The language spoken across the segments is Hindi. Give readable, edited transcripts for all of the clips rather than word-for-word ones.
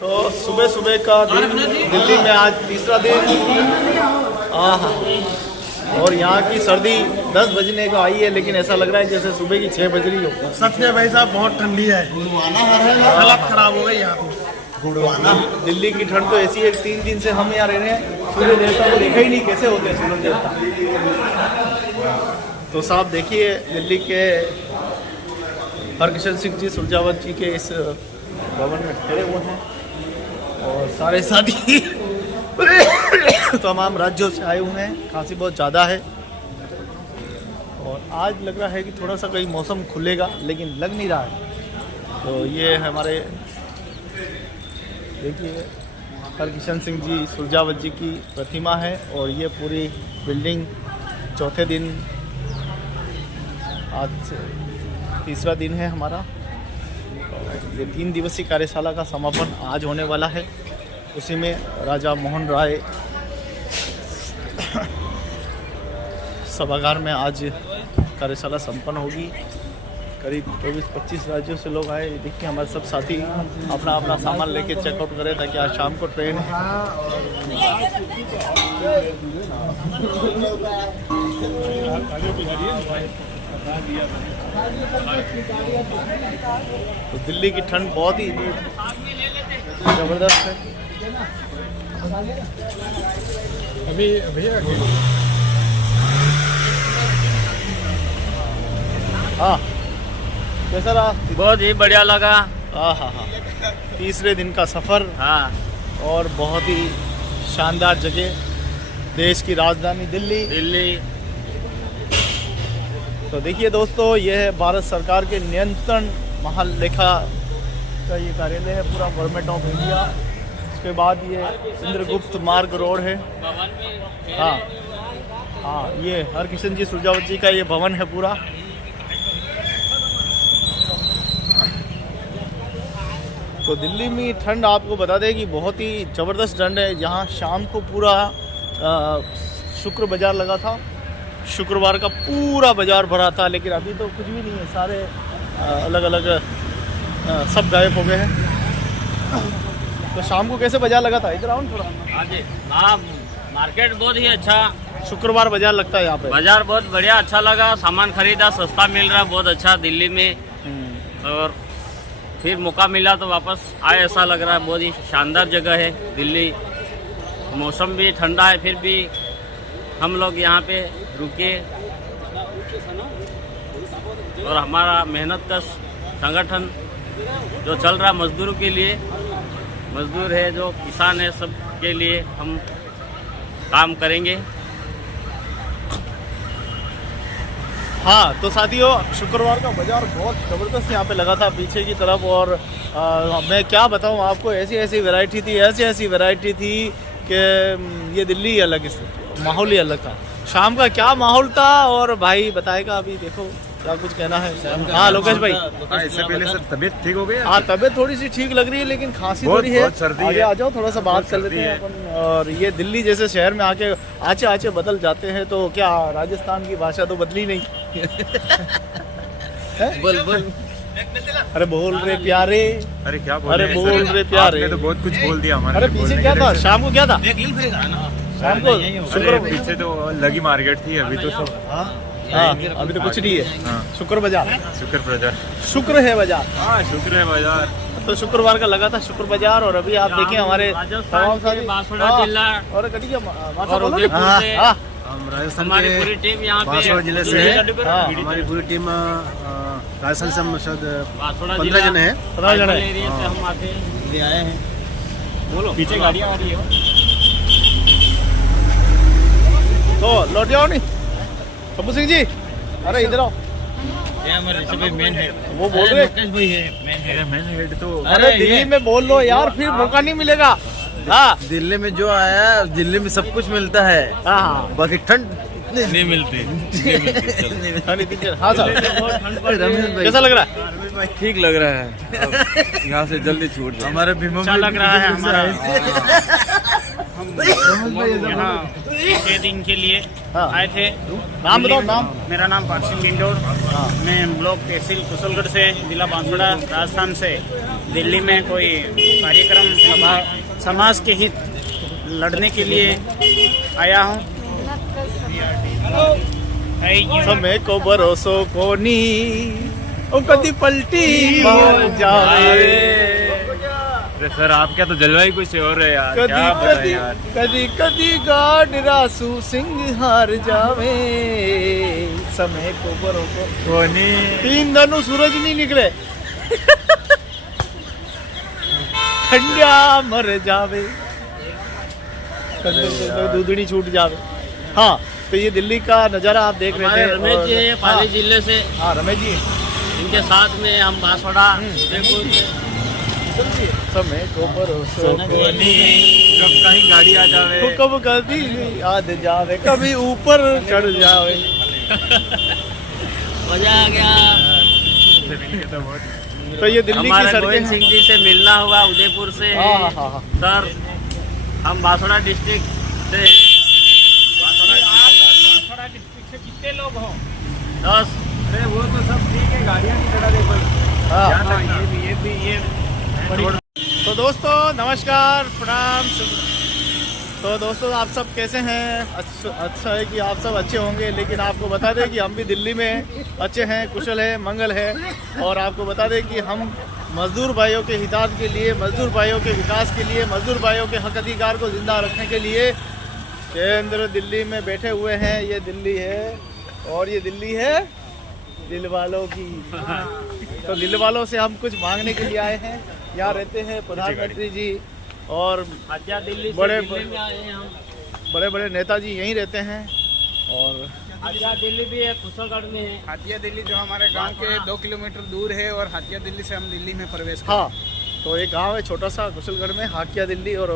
तो सुबह सुबह का दिन दिल्ली में आज तीसरा दिन। और यहाँ की सर्दी 10 बजने को आई है, लेकिन ऐसा लग रहा है जैसे सुबह की 6 बज रही हो। सच में भाई साहब बहुत ठंडी है, हालत खराब हो गई यहाँ पे। दिल्ली की ठंड तो ऐसी है, 3 दिन से हम यहाँ रह रहे हैं, सूर्य देवता को देखा ही नहीं, कैसे होते हैं सूर्य देवता। तो साहब देखिए दिल्ली के हरकिशन सिंह जी सुरजावत जी के इस भवन में ठहरे हुए हैं और सारे साथी तमाम राज्यों से आए हुए हैं। खांसी बहुत ज़्यादा है और आज लग रहा है कि थोड़ा सा कहीं मौसम खुलेगा, लेकिन लग नहीं रहा है। तो ये हमारे देखिए हरकिशन सिंह जी सुरजावत जी की प्रतिमा है और ये पूरी बिल्डिंग चौथे दिन, आज से तीसरा दिन है हमारा। ये 3 दिवसीय कार्यशाला का समापन आज होने वाला है। उसी में राजा मोहन राय सभागार में आज कार्यशाला संपन्न होगी। करीब 24-25 राज्यों से लोग आए। देखिए हमारे सब साथी अपना अपना सामान लेके चेकआउट करें ताकि आज शाम को ट्रेन है। तो दिल्ली की ठंड बहुत ही जबरदस्त है। अभी भैया हाँ, कैसा रहा? बहुत ही बढ़िया लगा। हाँ, तीसरे दिन का सफ़र। हाँ, और बहुत ही शानदार जगह, देश की राजधानी दिल्ली। तो देखिए दोस्तों, ये है भारत सरकार के नियंत्रण महालेखा का ये कार्यालय है, पूरा गवर्नमेंट ऑफ इंडिया। उसके बाद ये इंद्रगुप्त मार्ग रोड है। हाँ, ये हरकिशन जी सुरजावत जी का ये भवन है पूरा। तो दिल्ली में ठंड आपको बता दें कि बहुत ही ज़बरदस्त ठंड है। यहाँ शाम को पूरा शुक्र बाज़ार लगा था, शुक्रवार का पूरा बाज़ार भरा था, लेकिन अभी तो कुछ भी नहीं है, सारे अलग अलग सब गायब हो गए हैं। तो शाम को कैसे बाज़ार लगा था? इधर आओ थोड़ा। हाँ, मार्केट बहुत ही अच्छा, शुक्रवार बाज़ार लगता है यहाँ पे। बाजार बहुत बढ़िया, अच्छा लगा, सामान खरीदा, सस्ता मिल रहा, बहुत अच्छा दिल्ली में। और फिर मौका मिला तो वापस आए, ऐसा लग रहा है। बहुत ही शानदार जगह है दिल्ली। मौसम भी ठंडा है, फिर भी हम लोग यहाँ पे रुके और हमारा मेहनत का संगठन जो चल रहा मजदूरों के लिए, मजदूर है जो किसान है, सब के लिए हम काम करेंगे। हाँ, तो साथियों शुक्रवार का बाज़ार बहुत ज़बरदस्त यहाँ पे लगा था पीछे की तरफ। और मैं क्या बताऊँ आपको, ऐसी वैरायटी थी कि ये दिल्ली ही अलग, माहौल ही अलग था। शाम का क्या माहौल था और भाई बताएगा, अभी देखो क्या कुछ कहना है। हाँ लोकेश भाई, इससे पहले सर तबीयत ठीक हो गई? हाँ, तबीयत थोड़ी सी ठीक लग रही है, लेकिन खांसी थोड़ी है। आगे आ जाओ, थोड़ा सा बात कर लेते हैं अपन। और ये दिल्ली जैसे शहर में आके आचे बदल जाते हैं, तो क्या राजस्थान की भाषा तो बदली नहीं? बोल अरे बोल रहे प्यारे, अरे क्या अरे बोल रहे प्यारे, तो बहुत कुछ बोल दिया हमारे। अरे पीछे क्या था? शाम को क्या था? शाम को शुक्र पीछे तो लगी मार्केट थी, अभी तो सब हाँ, अभी तो कुछ नहीं है। शुक्र बाजार, शुक्र है बाजार। हाँ, शुक्र है बाजार। तो शुक्रवार का लगा था शुक्र बाजार। और अभी आप देखिए हमारे तमाम साथी बांसवाड़ा जिला और कटिया और उदयपुर से हम राजस्थान हमारी के पूरी टीम यहाँ पे बांसवाड़ा जिले से है। हमारी पूरी टीम राजस्थान से हम शायद 15 जने हैं। 15 जने एरिया से हम आते ये आए हैं। बोलो, पीछे गाड़ियाँ आ रही है। तो लौट जाओ नहीं कपूर सिंह जी, अरे इधर आओ। ये हमारे मेन है, वो बोल रहे भाई है मेन हेड तो अरे दिल्ली में बोल लो यार, फिर मौका नहीं मिलेगा। हाँ, दिल्ली में जो आया है, दिल्ली में सब कुछ मिलता है। हाँ, बाकी ठंड नहीं मिलती। हाँ सर, रमेश भाई कैसा लग रहा है? ठीक लग रहा है। यहाँ से जल्दी छूट जाए। हमारे भीमा अच्छा लग रहा है हमारा। यहाँ 6 दिन के लिए आए थे। नाम बताओ, नाम? मेरा नाम पारसिंह डिंडोर, मैं ब्लॉक तहसील कुशलगढ़ से, जिला बांसवाड़ा, राजस्थान से दिल्ली में कोई कार्यक्रम समाज के हित लड़ने के लिए आया हूँ। समय को भरोसो कोनी ओ कदी पलटी मार जावे। अरे सर आपका तो जलवायु कुछ और है यार, कदी क्या बताएं कदी यार। कदी कदी गाड रासू सिंह हार जावे। समय को भरोसो कोनी 3 दिन सूरज नहीं निकले ठंडा मर जावे, दूधनी छूट जावे। हाँ, तो ये दिल्ली का नज़ारा आप देख रहे हमारे थे। रमेश जी है पाली जिले से, हाँ रमेश जी, इनके साथ में हम बांसवाड़ा उदयपुर से समय को भरोसो कोनी। जब कहीं गाड़ी आ जावे, तो कब कभी याद जावे, कभी ऊपर चढ़ जावे। मजा आ गया। तो ये दिल्ली की हमारे सड़कें गोविंद हैं। सिंह जी से मिलना हुआ, उदयपुर से हाँ हाँ हाँ हाँ। सर, हम बांसवाड़ा डिस्ट्रिक्ट से कितने लोग हो? 10। अरे वो तो सब ठीक है, गाड़ियाँ नहीं चढ़ा रहे पर हाँ। ये तो दोस्तों नमस्कार, प्रणाम। तो दोस्तों आप सब कैसे हैं? अच्छा है कि आप सब अच्छे होंगे, लेकिन आपको बता दें कि हम भी दिल्ली में अच्छे हैं, कुशल है, मंगल है। और आपको बता दें कि हम मजदूर भाइयों के हितार्थ के लिए, मजदूर भाइयों के विकास के लिए, मजदूर भाइयों के हक अधिकार को जिंदा रखने के लिए केंद्र दिल्ली में बैठे हुए हैं। ये दिल्ली है और ये दिल्ली है दिल वालों की। तो दिल वालों से हम कुछ मांगने के लिए आए हैं। यहाँ रहते हैं प्रधानमंत्री जी और अच्छा, दिल्ली से बड़े दिल्ली में आए हैं हम। बड़े बड़े नेताजी यहीं रहते हैं। और अच्छा, दिल्ली भी है, कुशलगढ़ में है। हातिया दिल्ली जो हमारे गांव के 2 किलोमीटर दूर है, और हातिया दिल्ली से हम दिल्ली में प्रवेश करते हैं। हाँ, तो एक गांव है छोटा सा कुशलगढ़ में, हाकिया दिल्ली, और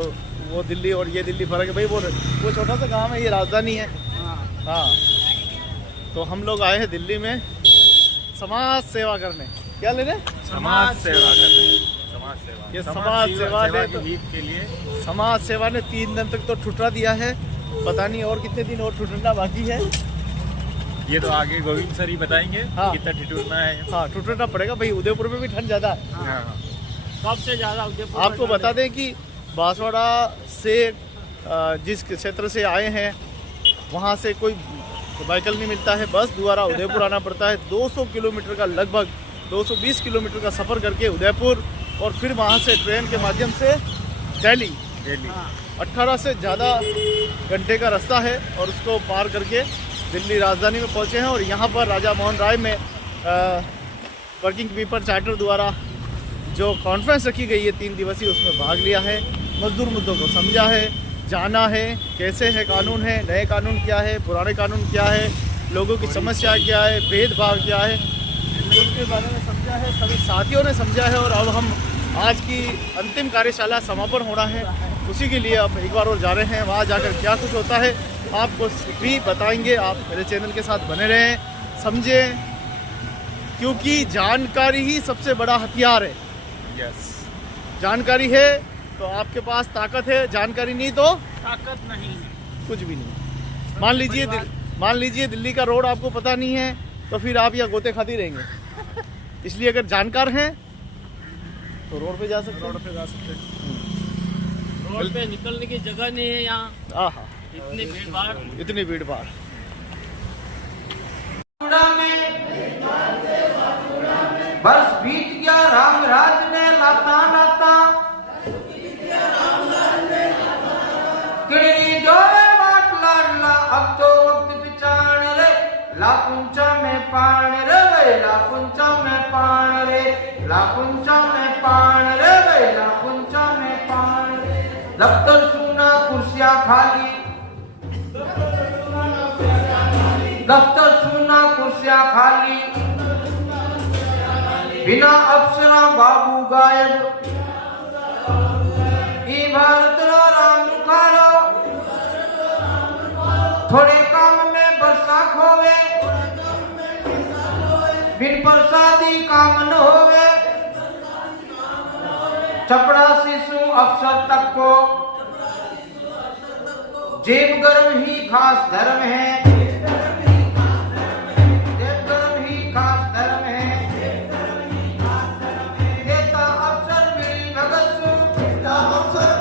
वो दिल्ली और ये दिल्ली फर्क है भाई। वो छोटा सा गांव है, ये राजधानी है। हाँ, तो हम लोग आए हैं दिल्ली में समाज सेवा करने। क्या लेने? समाज सेवा करते, समाज सेवा, ये समाज सेवा ने तो, हित के लिए समाज सेवा ने 3 दिन तक तो ठुठरा दिया है, पता नहीं और कितने दिन और ठुठरना बाकी है। ये तो आगे गोविंद सर ही बताएंगे हाँ। कितना ठिठुरना है। हाँ, ठुठरना पड़ेगा भाई, उदयपुर में भी ठंड ज़्यादा है। हाँ। सबसे ज्यादा उदयपुर। आपको बता दें कि बांसवाड़ा से जिस क्षेत्र से आए हैं वहाँ से कोई व्हीकल नहीं मिलता है, बस द्वारा उदयपुर आना पड़ता है। 200 किलोमीटर का, लगभग 220 किलोमीटर का सफ़र करके उदयपुर, और फिर वहाँ से ट्रेन के माध्यम से दिल्ली। 18 से ज़्यादा घंटे का रास्ता है और उसको पार करके दिल्ली राजधानी में पहुँचे हैं। और यहाँ पर राजा मोहन राय में वर्किंग पीपल चार्टर द्वारा जो कॉन्फ्रेंस रखी गई है 3 दिवसीय, उसमें भाग लिया है। मजदूर मुद्दों को समझा है, जाना है कैसे है कानून है, नए कानून क्या है, पुराने कानून क्या है, लोगों की समस्या क्या है, भेदभाव क्या है, उसके बारे में समझा है। सभी साथियों ने समझा है। और अब हम आज की अंतिम कार्यशाला समापन होना है, उसी के लिए अब एक बार और जा रहे हैं। वहाँ जाकर क्या कुछ होता है आपको भी बताएंगे। आप मेरे चैनल के साथ बने रहें, समझें, क्योंकि जानकारी ही सबसे बड़ा हथियार है। यस, जानकारी है तो आपके पास ताकत है, जानकारी नहीं तो ताकत नहीं है। कुछ भी नहीं। मान लीजिए दिल्ली का रोड आपको पता नहीं है, तो फिर आप यहाँ गोते खाती रहेंगे। इसलिए अगर जानकार हैं तो रोड पे जा सकते हैं। रोड पे निकलने की जगह नहीं है यहाँ, आहा, इतनी भीड़ भाड़। इतनी भीड़ भाड़। बस बीत गया राम राज ने लाता लाता, किड़ी जोए बाट लाडला, अब तो वक्त पिछाण रे, लापुंचा में पाण रे वे, लापुंचा में पाण रे, लापुंचा में पाण रे वे, लापुंचा में पाण रे। दफ्तर सुना कुर्सियां खाली, दफ्तर सुना कुर्सियां खाली, बिना अप्सरा बाबू गायब, ई भारत रा राम रुखारो, थोड़े काम में बरसा खोवे, बिन प्रसादी काम न होवे, चपड़ासी सु अफसर तक को, जेब गर्म ही खास धर्म है, जेब गर्म ही खास धर्म है। देता अफसर मिली भगत सु, देता अफसर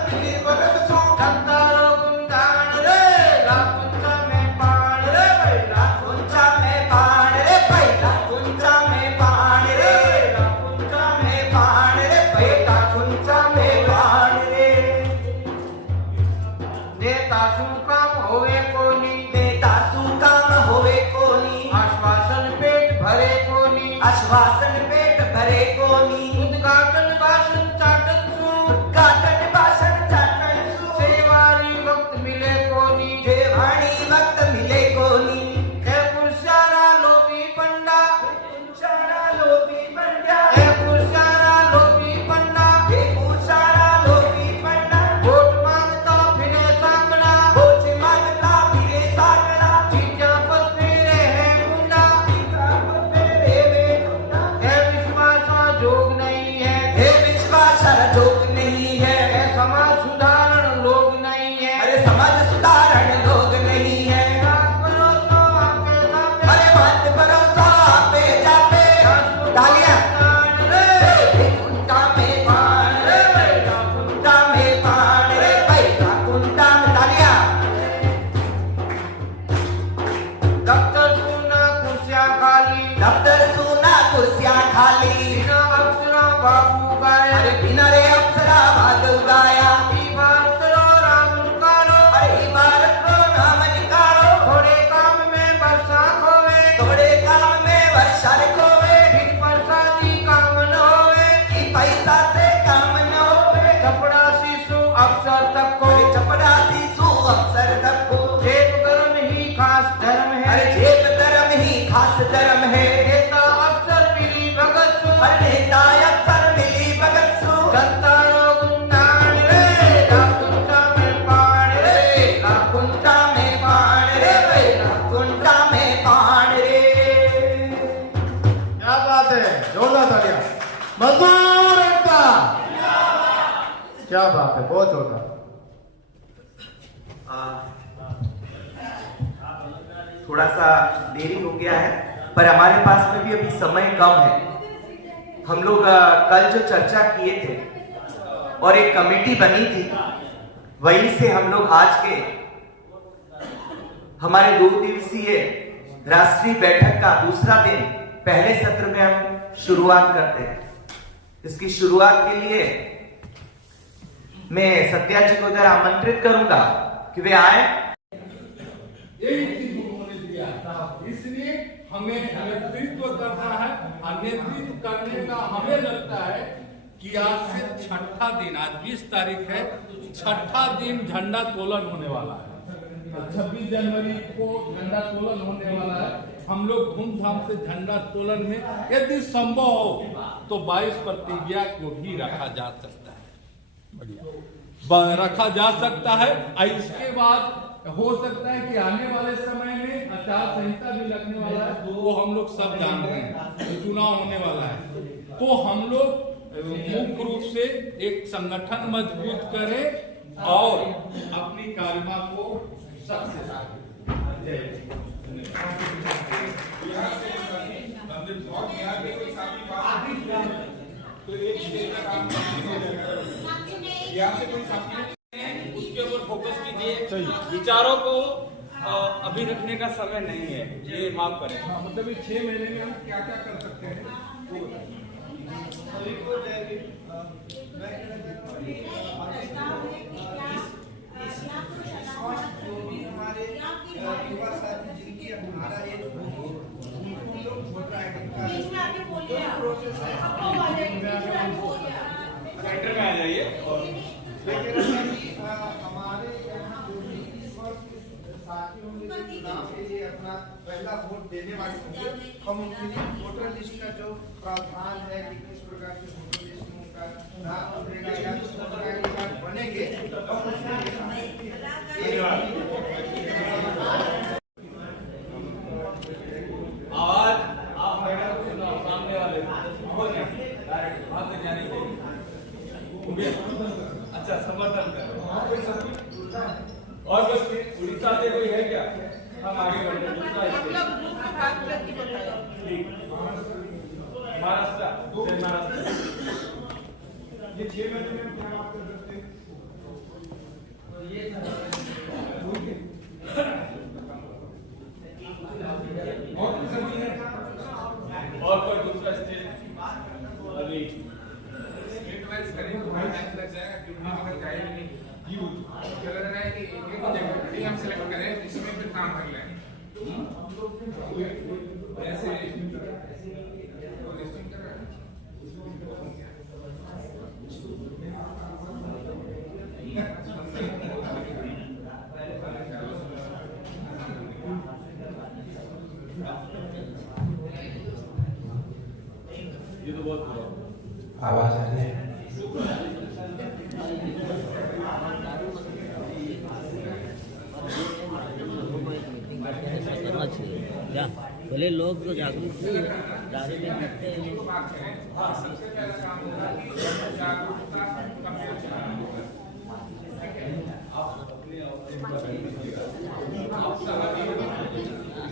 तासू काम होवे कोनी तासू काम होवे कोनी आश्वासन पेट भरे कोनी आश्वासन पेट भरे कोनी उद्घाटन भाषण चाटक सु उद्घाटन भाषण चाटन सु सेवारी वक्त मिले कोनी जेवाणी वक्त मिले कोनी हे पुरुषारा लोभी पंडा पुरुषारा लोभी पंड्या हे पुरुषारा लोभी पंडा हे पुरुषारा लोभी पंडा वोट मांगता फिरे सांगड़ा भोज मागता फिरे सागड़ा चीजा पर फिरे है गुंडा फेरे में गुंडा हे विश्वास जोग नहीं है हे विश्वास जोग नहीं है हे समाज सुधारण लोग नहीं है अरे समाज सुधारण लोग नहीं है अरे मत भरोसा पे जाते तालियां कुंटा में पान रे कुंटा में पान रे भाई कुंटा में तालियां दफ्तर सुना कुर्सियां खाली दफ्तर सुना कुर्सियां खाली बिना अक्षरा बाबू गाए अरे बिना रे अप्सरा भाग गाया इबादत करो राम निकालो अरे इबारत को नाम निकालो थोड़े काम में बरसात होवे थोड़े काम में वर्षा खोवे फिर बरसाती काम न होवे कि पैसा से काम न होवे कपड़ा शिशु अफसर तक को चपरासी सु अक्सर तक को जेब कर्म ही खास धर्म है अरे जेब धर्म ही खास धर्म है नेता अफसर मिली भगत सु अरे नेता अक्सर मिली भगत सु जनता लोग उन्नाण रे लाकुंचा में पाण रे कुंटा में पान रे कुंटा में पान रे क्या बात है, जोरदार तालियां। मजदूर एकता, क्या बात है, बहुत जोरदार। थोड़ा सा देरी हो गया है पर हमारे पास में भी अभी समय कम है। हम लोग कल जो चर्चा किए थे और एक कमेटी बनी थी वहीं से हम लोग आज के हमारे 2 दिवसीय राष्ट्रीय बैठक का दूसरा दिन पहले सत्र में हम शुरुआत करते हैं। इसकी शुरुआत के लिए मैं सत्या जी को इधर आमंत्रित करूंगा कि वे आए। यही चीज उन्होंने दिया इसलिए हमें नेतृत्व करना है और नेतृत्व करने का हमें लगता है कि आज से 6ठा दिन, आज 20 तारीख है, 6ठा दिन झंडा तोलन होने वाला है। 26 जनवरी को झंडा तोलन होने वाला है। हम लोग धूमधाम से झंडा तोलन में यदि संभव हो तो 22 प्रतिज्ञा को भी रखा जा सकता है, बढ़िया रखा जा सकता है। और इसके बाद हो सकता है कि आने वाले समय में आचार संहिता भी लगने वाला है, वो हम लोग सब जान रहे हैं, चुनाव होने वाला है। तो हम लोग मुख्य रूप से एक संगठन मजबूत करें और अपनी कार्यमा को सक्सेस उसके ऊपर फोकस कीजिए। विचारों को अभी रखने का समय नहीं है, ये माफ करें। मतलब 6 महीने में हम क्या क्या कर सकते हैं वो बताइए। सेंटर में आ जाइए। हमारे यहाँ साथियों ने चुनाव के लिए अपना पहला वोट देने वाले होंगे, हम उनके लिए वोटर लिस्ट का जो प्रावधान है कि किस प्रकार के वोटर लिस्ट में उनका नाम बनेगा या किस प्रकार के कार्ड बनेंगे, हम आवाज आप सामने वाले बात में जाने के लिए अच्छा समर्थन करो। और बस उड़ीसा से कोई है क्या? हम आगे बढ़ते हैं। महाराष्ट्र ये 6 महीने में क्या बात कर सकते हैं? और कोई दूसरा स्टेट अभी स्टेट वाइज करेंगे तो बहुत टाइम लग जाएगा क्योंकि अगर जाएंगे नहीं चल रहा है कि एक डीएम सेलेक्ट करें इसमें फिर काम कर लें ऐसे लिस्टिंग कर रहा है आवाज आ रही है करना चाहिए क्या भले लोग तो जागरूक करते हैं। सबसे पहला काम होगा कि जागरूकता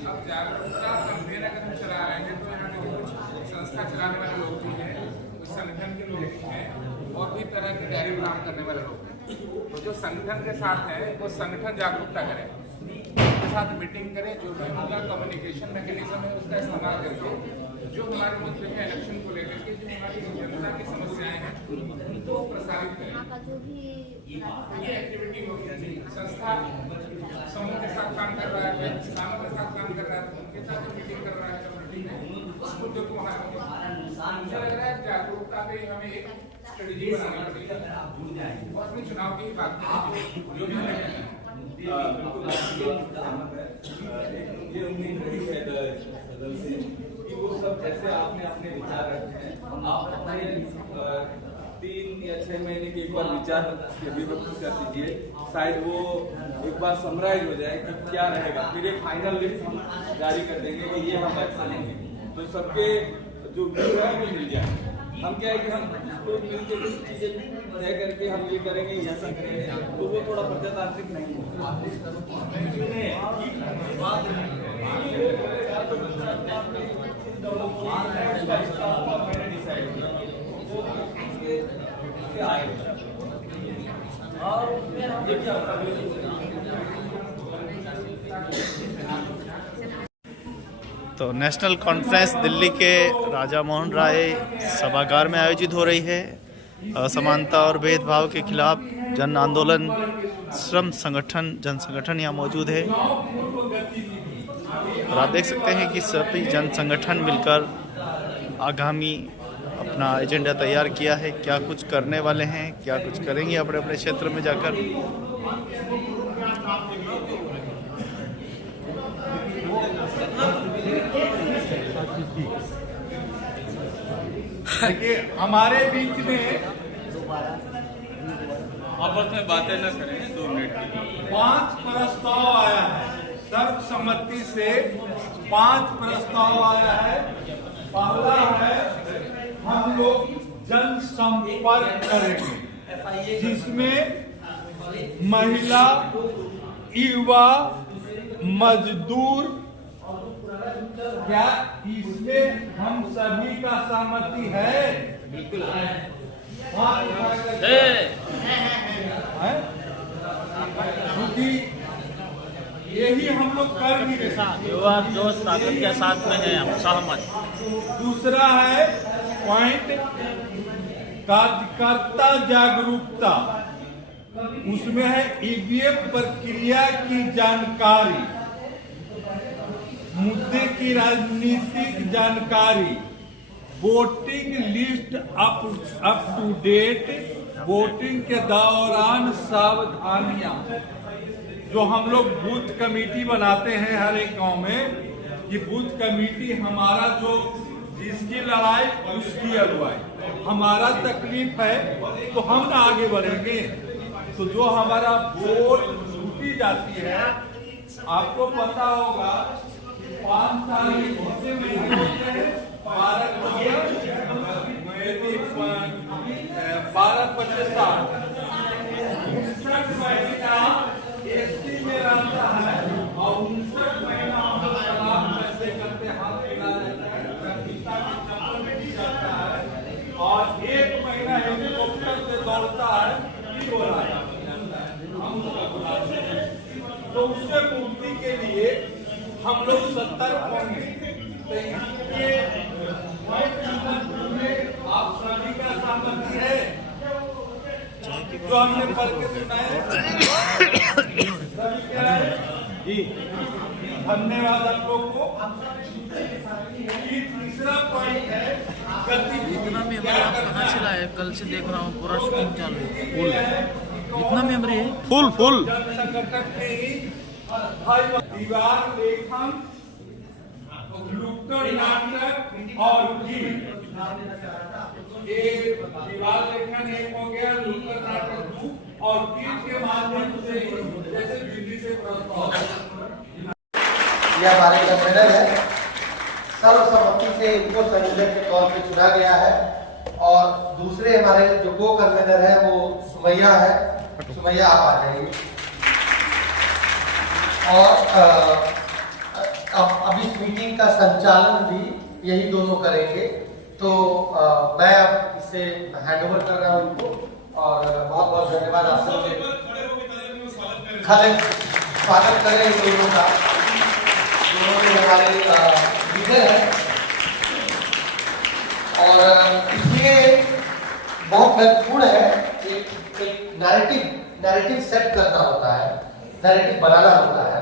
अब जागरूकता कैंपेन अगर हम चला रहे हैं तो यहाँ पे कुछ संस्था चलाने वाले लोग भी हैं, कुछ संगठन के लोग भी हैं और भी तरह के डायरी काम करने वाले लोग हैं। तो जो संगठन के साथ है वो संगठन जागरूकता करे, उनके साथ मीटिंग करें, जो भी उनका कम्युनिकेशन मैकेनिज्म है उसका इस्तेमाल करके जो हमारे मुद्दे हैं इलेक्शन को लेकर के जो हमारी जनता की समस्याएं हैं उनको प्रसारित करें। ये एक्टिविटी होगी। संस्था समूह के साथ काम कर रहा है, किसानों के साथ काम कर रहा है, उनके साथ मीटिंग कर रहा है कम्युनिटी में, उस मुद्दे को वहाँ मुझे लग रहा है जागरूकता पे हमें एक स्ट्रेटेजी बनानी पड़ेगी और उसमें चुनाव की बात जो भी ये उम्मीद रही है सदन से कि वो सब जैसे आपने अपने विचार रखे हैं आप अपने 3 या 6 महीने के एक बार विचार अभिव्यक्त कर दीजिए, शायद वो एक बार समराइज हो जाए कि क्या रहेगा, फिर एक फाइनल लिस्ट हम जारी कर देंगे कि ये हम ऐसा लेंगे तो सबके जो व्यू है वो मिल जाए। हम क्या है कि हम तो मिलकर कुछ चीजें तय करके हम ये करेंगे ऐसा करेंगे तो वो थोड़ा प्रजातांत्रिक नहीं होगा। तो नेशनल कॉन्फ्रेंस दिल्ली के राजा मोहन राय सभागार में आयोजित हो रही है। असमानता और भेदभाव के खिलाफ जन आंदोलन श्रम संगठन जन संगठन यहाँ मौजूद है और आप देख सकते हैं कि सभी जन संगठन मिलकर आगामी अपना एजेंडा तैयार किया है, क्या कुछ करने वाले हैं, क्या कुछ करेंगे अपने अपने क्षेत्र में जाकर। देखिए हमारे बीच में आपस में बातें न करें 2 मिनट के लिए 5 प्रस्ताव आया है, सर्वसम्मति से 5 प्रस्ताव आया है। पहला है हम लोग जनसंपर्क करेंगे जिसमें महिला, युवा, मजदूर, क्या इसमें हम सभी का सहमति है? बिल्कुल है। क्योंकि यही हम लोग कर भी रहे। युवा जोश ताकत के साथ में है, हम सहमत। दूसरा है पॉइंट कार्यकर्ता जागरूकता, उसमें है ईवीएम प्रक्रिया की जानकारी, मुद्दे की राजनीतिक जानकारी, voting list up to date, voting के दौरान सावधानियां। जो हम लोग बूथ कमेटी बनाते हैं हर एक गांव में, ये बूथ कमेटी हमारा जो जिसकी लड़ाई उसकी अगुवाई, हमारा तकलीफ है तो हम ना आगे बढ़ेंगे। तो जो हमारा वोट छूटी जाती है, आपको पता होगा 5 साल होते में 12-25 59 महीना एसटी में रहता है और 59 महीना हम लोग तलाक पैसे करते हाथ मिला रहता है जाता है और 1 महीना हेलीकॉप्टर से दौड़ता है कि हो रहा है तो उससे मुक्ति के लिए हम लोग सतर्क होंगे। तो इसके आप सभी का सहमति है? जो हमने पढ़ के सुनाए सभी कह रहे हैं धन्यवाद आप लोग को। ये तीसरा पॉइंट है इतना मेमोरी आप कहाँ से लाए? कल से देख रहा हूँ पूरा शूटिंग चालू है। इतना मेमोरी है? फुल जन संगठन के ही दीवार लेखन, नुक्कड़ नाटक और गीत। एक दीवार लेखन एक हो गया, नुक्कड़ नाटक 2 और गीत के माध्यम से जैसे दिल्ली से प्रस्ताव। यह हमारे कन्वेनर है, सर्वसम्मति से इनको संयोजक के तौर पे चुना गया है। और दूसरे हमारे जो को कन्वेनर है वो सुमैया है। सुमैया आप आ जाइए। और अब इस मीटिंग का संचालन भी यही दोनों करेंगे। तो मैं अब इसे हैंडओवर कर रहा हूँ इनको। और बहुत बहुत धन्यवाद आप सबके। स्वागत करें इन दोनों का। हमारे लीडर है और इसलिए बहुत महत्वपूर्ण है एक नैरेटिव सेट करना होता है, नैरेटिव बनाना होता है।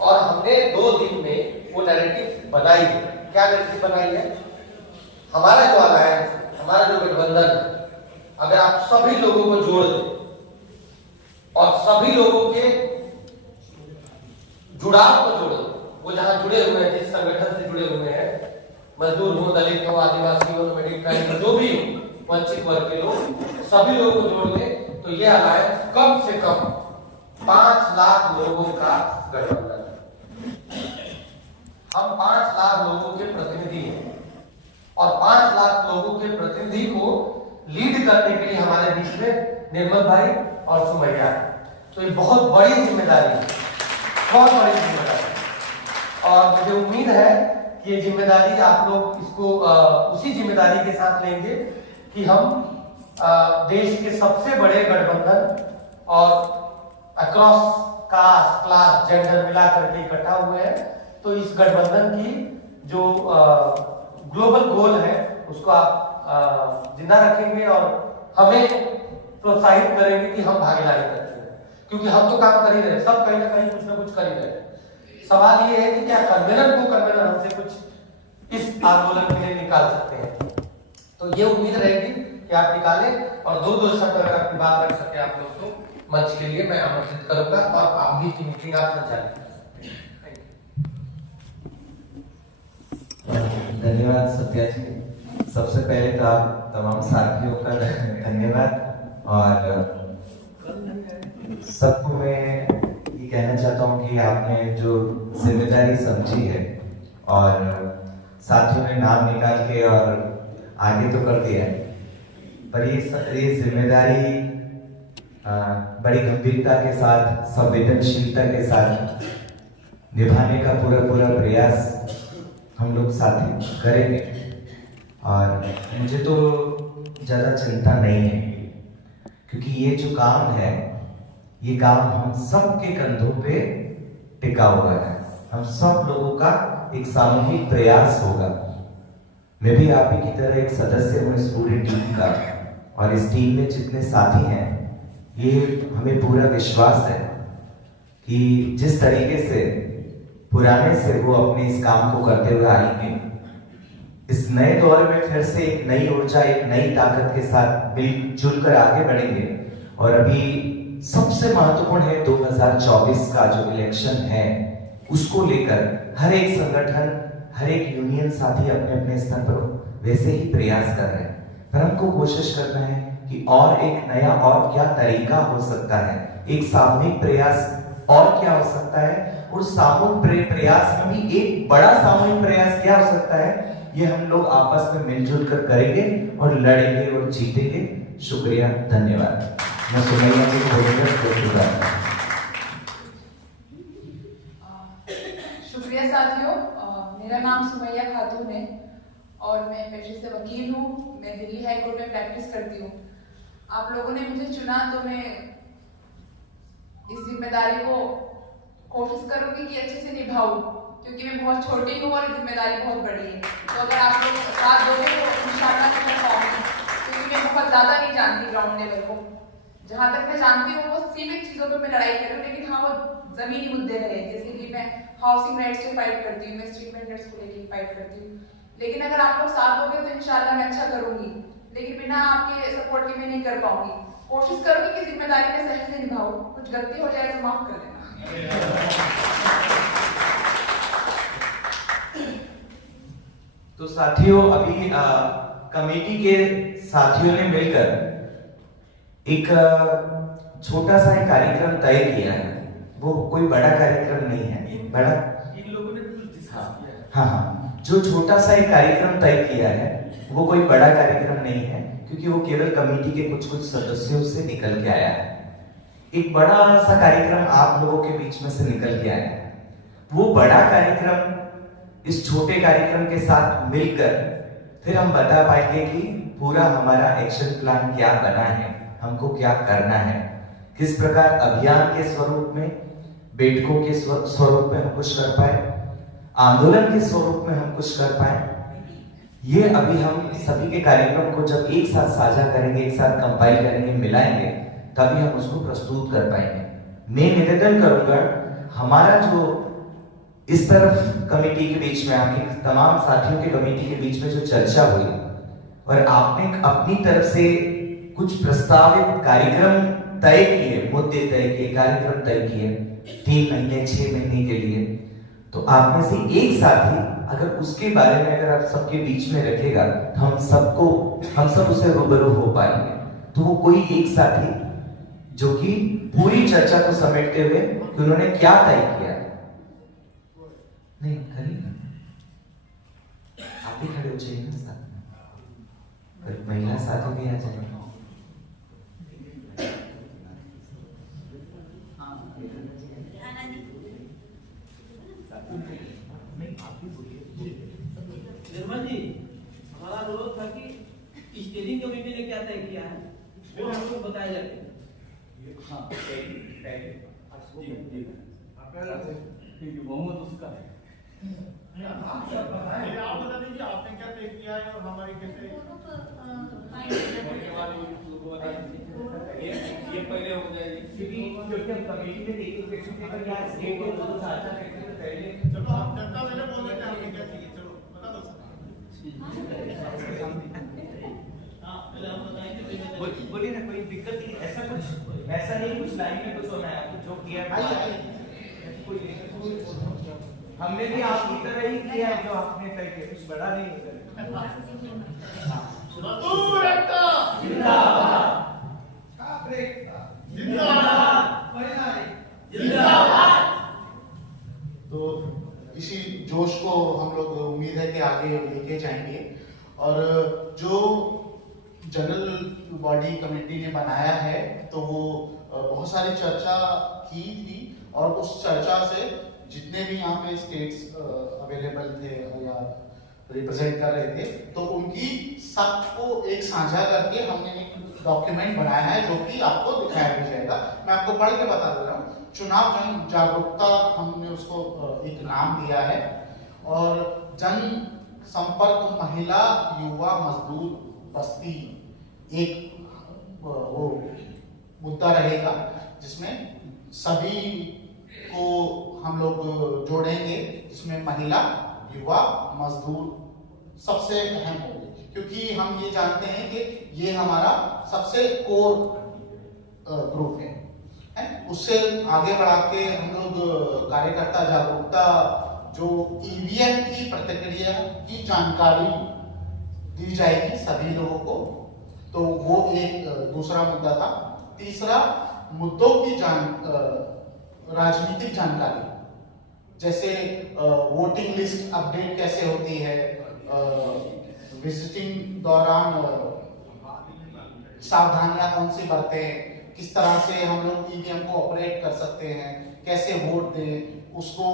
और हमने 2 दिन में वो नैरेटिव बनाई है। क्या नैरेटिव बनाई है? हमारा जो अलायंस, हमारा जो गठबंधन, अगर आप सभी लोगों को जोड़ दें और सभी लोगों के जुड़ाव को जोड़ दें, वो जहां जुड़े हुए हैं, जिस संगठन से जुड़े हुए हैं, मजदूर हो, दलित हो, आदिवासी हो, मिडिल क्लास हो, जो भी वंचित वर्ग के लोग, सभी लोगों को जोड़ दें तो ये अलायंस कम से कम 5 लाख लोगों का गठबंधन है। हम 5 लाख लोगों के प्रतिनिधि हैं और 5 लाख लोगों के प्रतिनिधि को लीड करने के लिए हमारे बीच में निर्मल भाई और सुमैया है। तो ये बहुत बड़ी जिम्मेदारी है, बहुत बड़ी जिम्मेदारी। और मुझे उम्मीद है कि ये जिम्मेदारी आप लोग इसको उसी जिम्मेदारी के साथ लेंगे कि हम देश के सबसे बड़े गठबंधन और अक्रॉस कास्ट, क्लास, जेंडर मिला करके इकट्ठा हुए हैं। तो इस गठबंधन की जो ग्लोबल गोल है उसको आप जिंदा रखेंगे और हमें प्रोत्साहित करेंगे कि हम भागीदारी करते हैं, क्योंकि हम तो काम कर ही रहे, सब कहीं ना कहीं कुछ ना कुछ कर ही रहे। सवाल ये है कि क्या कन्वेनर हमसे कुछ इस आंदोलन के लिए निकाल सकते हैं? तो ये उम्मीद रहेगी कि आप निकालें। और 2 शब्द अगर अपनी बात रख सके आप लोग तो मंच के लिए मैं आमंत्रित करूंगा और आप भी की मीटिंग आप संचालित कर सकते हैं। धन्यवाद सत्या जी। सबसे पहले तो आप तमाम साथियों का धन्यवाद। और सबको मैं ये कहना चाहता हूँ कि आपने जो जिम्मेदारी समझी है और साथियों ने नाम निकाल के और आगे तो कर दिया है, पर ये जिम्मेदारी बड़ी गंभीरता के साथ, संवेदनशीलता के साथ निभाने का पूरा प्रयास हम लोग साथी करेंगे। और मुझे तो ज्यादा चिंता नहीं है, क्योंकि ये जो काम है, ये काम हम सब के कंधों पे टिका हुआ है। हम सब लोगों का एक सामूहिक प्रयास होगा। मैं भी आप ही की तरह एक सदस्य हूँ इस पूरी टीम का, और इस टीम में जितने साथी हैं, ये हमें पूरा विश्वास है कि जिस तरीके से पुराने से वो अपने इस काम को करते हुए आएंगे, इस नए दौर में फिर से एक नई ऊर्जा, एक नई ताकत के साथ मिलजुल कर आगे बढ़ेंगे। और अभी सबसे महत्वपूर्ण है 2024 का जो इलेक्शन है, उसको लेकर हर एक संगठन, हर एक यूनियन साथी अपने अपने स्तर पर वैसे ही प्रयास कर रहे हैं। पर हमको कोशिश करना है कि और एक नया और क्या तरीका हो सकता है, एक सामूहिक प्रयास और क्या हो सकता है, और सामूहिक प्रयास में भी एक बड़ा सामूहिक प्रयास क्या हो सकता है, ये हम लोग आपस में मिलजुल कर करेंगे और लड़ेंगे और जीतेंगे। शुक्रिया, धन्यवाद। मैं सुमैया की शुक्रिया साथियों। मेरा नाम सुमैया खातून है और मैं पेशे से वकील हूँ। मैं दिल्ली हाई कोर्ट में प्रैक्टिस करती हूँ। आप लोगों ने मुझे चुना तो मैं इस जिम्मेदारी को कोशिश करूंगी कि अच्छे से निभाऊं, क्योंकि मैं बहुत छोटी हूँ और जिम्मेदारी बहुत बड़ी है। तो अगर आप लोग साथ दोगे तो इंशाल्लाह मैं कर पाऊंगी, क्योंकि मैं बहुत ज्यादा नहीं जानती ग्राउंड लेवल को। जहां तक मैं जानती हूँ वो सीमित चीजों पे मैं लड़ाई कर रही हूँ, लेकिन हाँ वो जमीनी मुद्दे रहे, जैसे कि मैं हाउसिंग राइट्स पे फाइट करती हूँ, मैं स्ट्रीट वेंडर्स को लेकर फाइट करती हूँ। लेकिन अगर आप लोग साथ दोगे तो इंशाल्लाह मैं अच्छा करूंगी, लेकिन बिना आपके सपोर्ट के मैं नहीं कर पाऊंगी। कोशिश करूंगी कि जिम्मेदारी में सही से निभाऊं, कुछ गलती हो जाए तो माफ कर देना। तो साथियों, अभी कमेटी के साथियों ने मिलकर एक छोटा सा एक कार्यक्रम तय किया है। वो कोई बड़ा कार्यक्रम नहीं है, बड़ा इन लोगों ने कुछ डिस्कस किया है। हाँ, जो छोटा सा एक कार्यक्रम तय किया है वो कोई बड़ा कार्यक्रम नहीं है, क्योंकि वो केवल कमेटी के कुछ सदस्यों से निकल के आया है। एक बड़ा सा कार्यक्रम आप लोगों के बीच में से निकल के आया है। वो बड़ा कार्यक्रम इस छोटे कार्यक्रम के साथ मिलकर फिर हम बता पाएंगे कि पूरा हमारा एक्शन प्लान क्या बना है, हमको क्या करना है, किस प्रकार अभियान के स्वरूप में, बैठकों के स्वरूप में हम कुछ कर पाए, आंदोलन के स्वरूप में हम कुछ कर पाए। ये अभी हम सभी के कार्यक्रम को जब एक साथ साझा करेंगे, एक साथ कंपाइल करेंगे, मिलाएंगे, तभी हम उसको प्रस्तुत कर पाएंगे। मैं निवेदन करूंगा, हमारा जो इस तरफ कमेटी के बीच में, आपके तमाम साथियों के कमेटी के बीच में जो चर्चा हुई और आपने अपनी तरफ से कुछ प्रस्तावित कार्यक्रम तय किए, मुद्दे तय किए, कार्यक्रम तय किए 3 महीने 6 महीने के लिए, तो आप में से एक साथी अगर उसके बारे में अगर आप सबके बीच में रखेगा तो हम सब उससे रूबरू हो पाएंगे। तो वो कोई एक साथी जो कि पूरी चर्चा को समेटते हुए कि उन्होंने क्या तय किया, नहीं खड़ी ना, आप भी खड़े हो जाइए ना साथ में, महिला साथी भी आ जाएंगे। निर्मल जी, हमारा अनुरोध था कि स्टेरिंग कमेटी ने क्या तय किया है वो हमको बताया जाए। हाँ, बहुमत उसका है। आप बता दीजिए आपने क्या तय किया है और हमारी कैसे ये पहले हो जाएगी, क्योंकि हम कमेटी में देखिए क्वेश्चन पेपर या स्टेट के दो साझा करने से पहले चलो आप जनता पहले बोल देते हैं, आपने क्या चाहिए, चलो बता दो। बोलिए ना, कोई दिक्कत नहीं, ऐसा नहीं कुछ लाइन में कुछ होना है, आपको जो किया हमने भी आपकी तरह ही किया है, जो आपने तय किया, कुछ बड़ा नहीं है। तो इसी जोश को हम लोग उम्मीद है कि आगे लेके जाएंगे, और जो जनरल बॉडी कमेटी ने बनाया है तो वो बहुत सारी चर्चा की थी, और उस चर्चा से जितने भी यहाँ पे स्टेट्स अवेलेबल थे या रिप्रेजेंट कर रहे थे, तो उनकी सबको एक साझा करके हमने एक डॉक्यूमेंट बनाया है जो कि आपको दिखाया भी जाएगा। मैं आपको पढ़ के बता दे रहा हूँ। चुनाव जन जागरूकता हमने उसको एक नाम दिया है, और जन संपर्क महिला युवा मजदूर बस्ती एक वो मुद्दा रहेगा, जिसमें सभी को हम लोग जोड़ेंगे, जिसमें महिला युवा मजदूर सबसे अहम होंगे, क्योंकि हम ये जानते हैं कि ये हमारा सबसे कोर ग्रुप है। उससे आगे बढ़ा के हम लोग कार्यकर्ता जागरूकता, जो ईवीएम की प्रतिक्रिया की जानकारी दी जाएगी सभी लोगों को, तो वो एक दूसरा मुद्दा था। तीसरा, मुद्दों की राजनीतिक जानकारी, जैसे वोटिंग लिस्ट अपडेट कैसे होती है, विजिटिंग दौरान सावधानियां कौन सी बरतें, किस तरह से हम लोग ईवीएम को ऑपरेट कर सकते हैं, कैसे वोट दें, उसको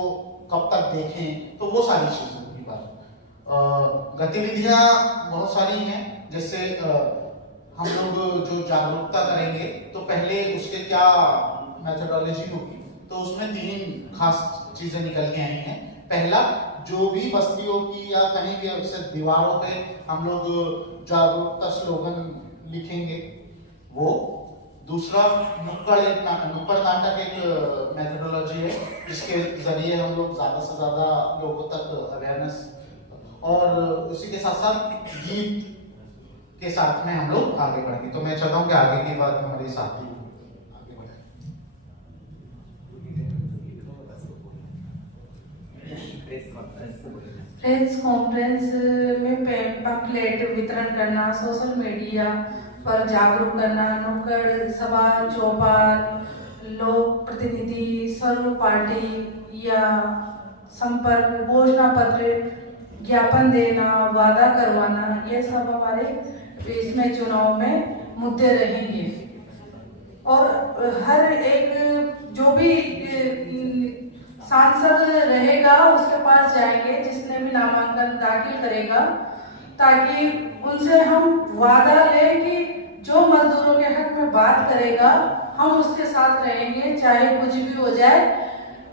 कब तक देखें, तो वो सारी चीजों की बात। गतिविधियां बहुत सारी हैं, जैसे हम लोग जो जागरूकता करेंगे तो पहले उसके क्या मेथोडोलॉजी होगी, तो उसमें 3 खास चीजें निकल के आई हैं। पहला, जो भी बस्तियों की या कहीं भी अक्सर दीवारों पे हम लोग जागरूकता स्लोगन लिखेंगे वो। दूसरा नुक्कड़ नाटक एक मेथोडोलॉजी है जिसके जरिए हम लोग ज़्यादा से ज़्यादा लोगों तक अवेयरनेस, और उसी के साथ साथ गीत के साथ में हम लोग आगे बढ़ेंगे। तो मैं चाहता हूँ कि आगे की बात हमारे साथी आगे बढ़ाएं। प्रेस कॉन्फ्रेंस में पैम्फलेट वितरण करना, सोशल मीडिया पर जागरूक करना, नुक्कड़ सभा, चौपाल, लोक प्रतिनिधि, सर्व पार्टी या संपर्क, घोषणा पत्र, ज्ञापन देना, वादा करवाना, ये सब हमारे इसमें चुनाव में मुद्दे रहेंगे। और हर एक जो भी सांसद रहेगा उसके पास जाएंगे, जिसने भी नामांकन दाखिल करेगा, ताकि उनसे हम वादा लें कि जो मजदूरों के हक में बात करेगा हम उसके साथ रहेंगे, चाहे कुछ भी हो जाए।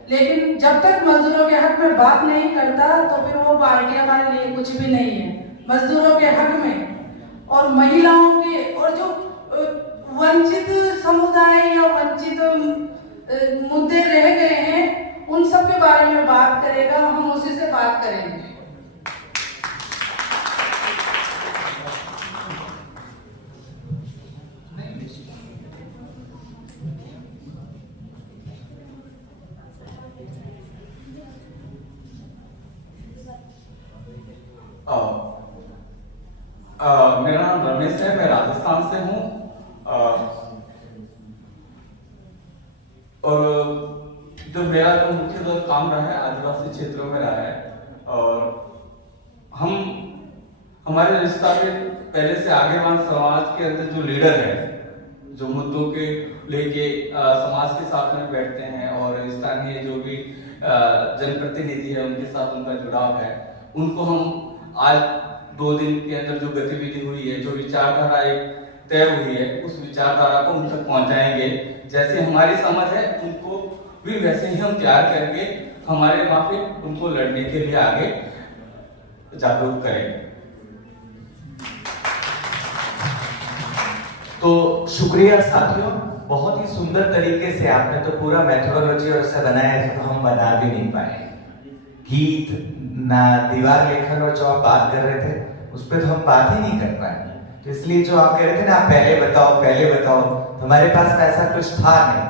लेकिन जब तक मजदूरों के हक में बात नहीं करता तो फिर वो पार्टी हमारे लिए कुछ भी नहीं है। मजदूरों के हक में और महिलाओं के और जो वंचित समुदाय या वंचित मुद्दे रह गए हैं उन सब के बारे में बात करेगा, हम उसी से बात करेंगे। मेरा नाम रमेश है, मैं राजस्थान से हूँ। और जो मेरा जो मुख्य काम रहा है आदिवासी क्षेत्रों में रहा है, और हम हमारे रिश्ता के पहले से आगेवान समाज के अंदर जो लीडर है, जो मुद्दों के लेके समाज के साथ में बैठते हैं और स्थानीय जो भी जनप्रतिनिधि है उनके साथ उनका जुड़ाव है, उनको हम आज 2 दिन के अंदर जो गतिविधि हुई है, जो विचारधारा एक तय हुई है, उस विचारधारा को उन तक पहुंचाएंगे। जैसे हमारी समझ है उनको भी वैसे ही हम तैयार करके हमारे माफी उनको लड़ने के लिए आगे जागरूक करेंगे। तो शुक्रिया साथियों, बहुत ही सुंदर तरीके से आपने तो पूरा मेथोडोलॉजी और से बनाया है, तो हम बना भी नहीं पाए। गीत ना दीवार लेखन और जो आप बात कर रहे थे उस पर तो हम बात ही नहीं कर पाए। तो इसलिए जो आप कह रहे थे ना पहले बताओ, तो हमारे पास तो ऐसा कुछ था नहीं।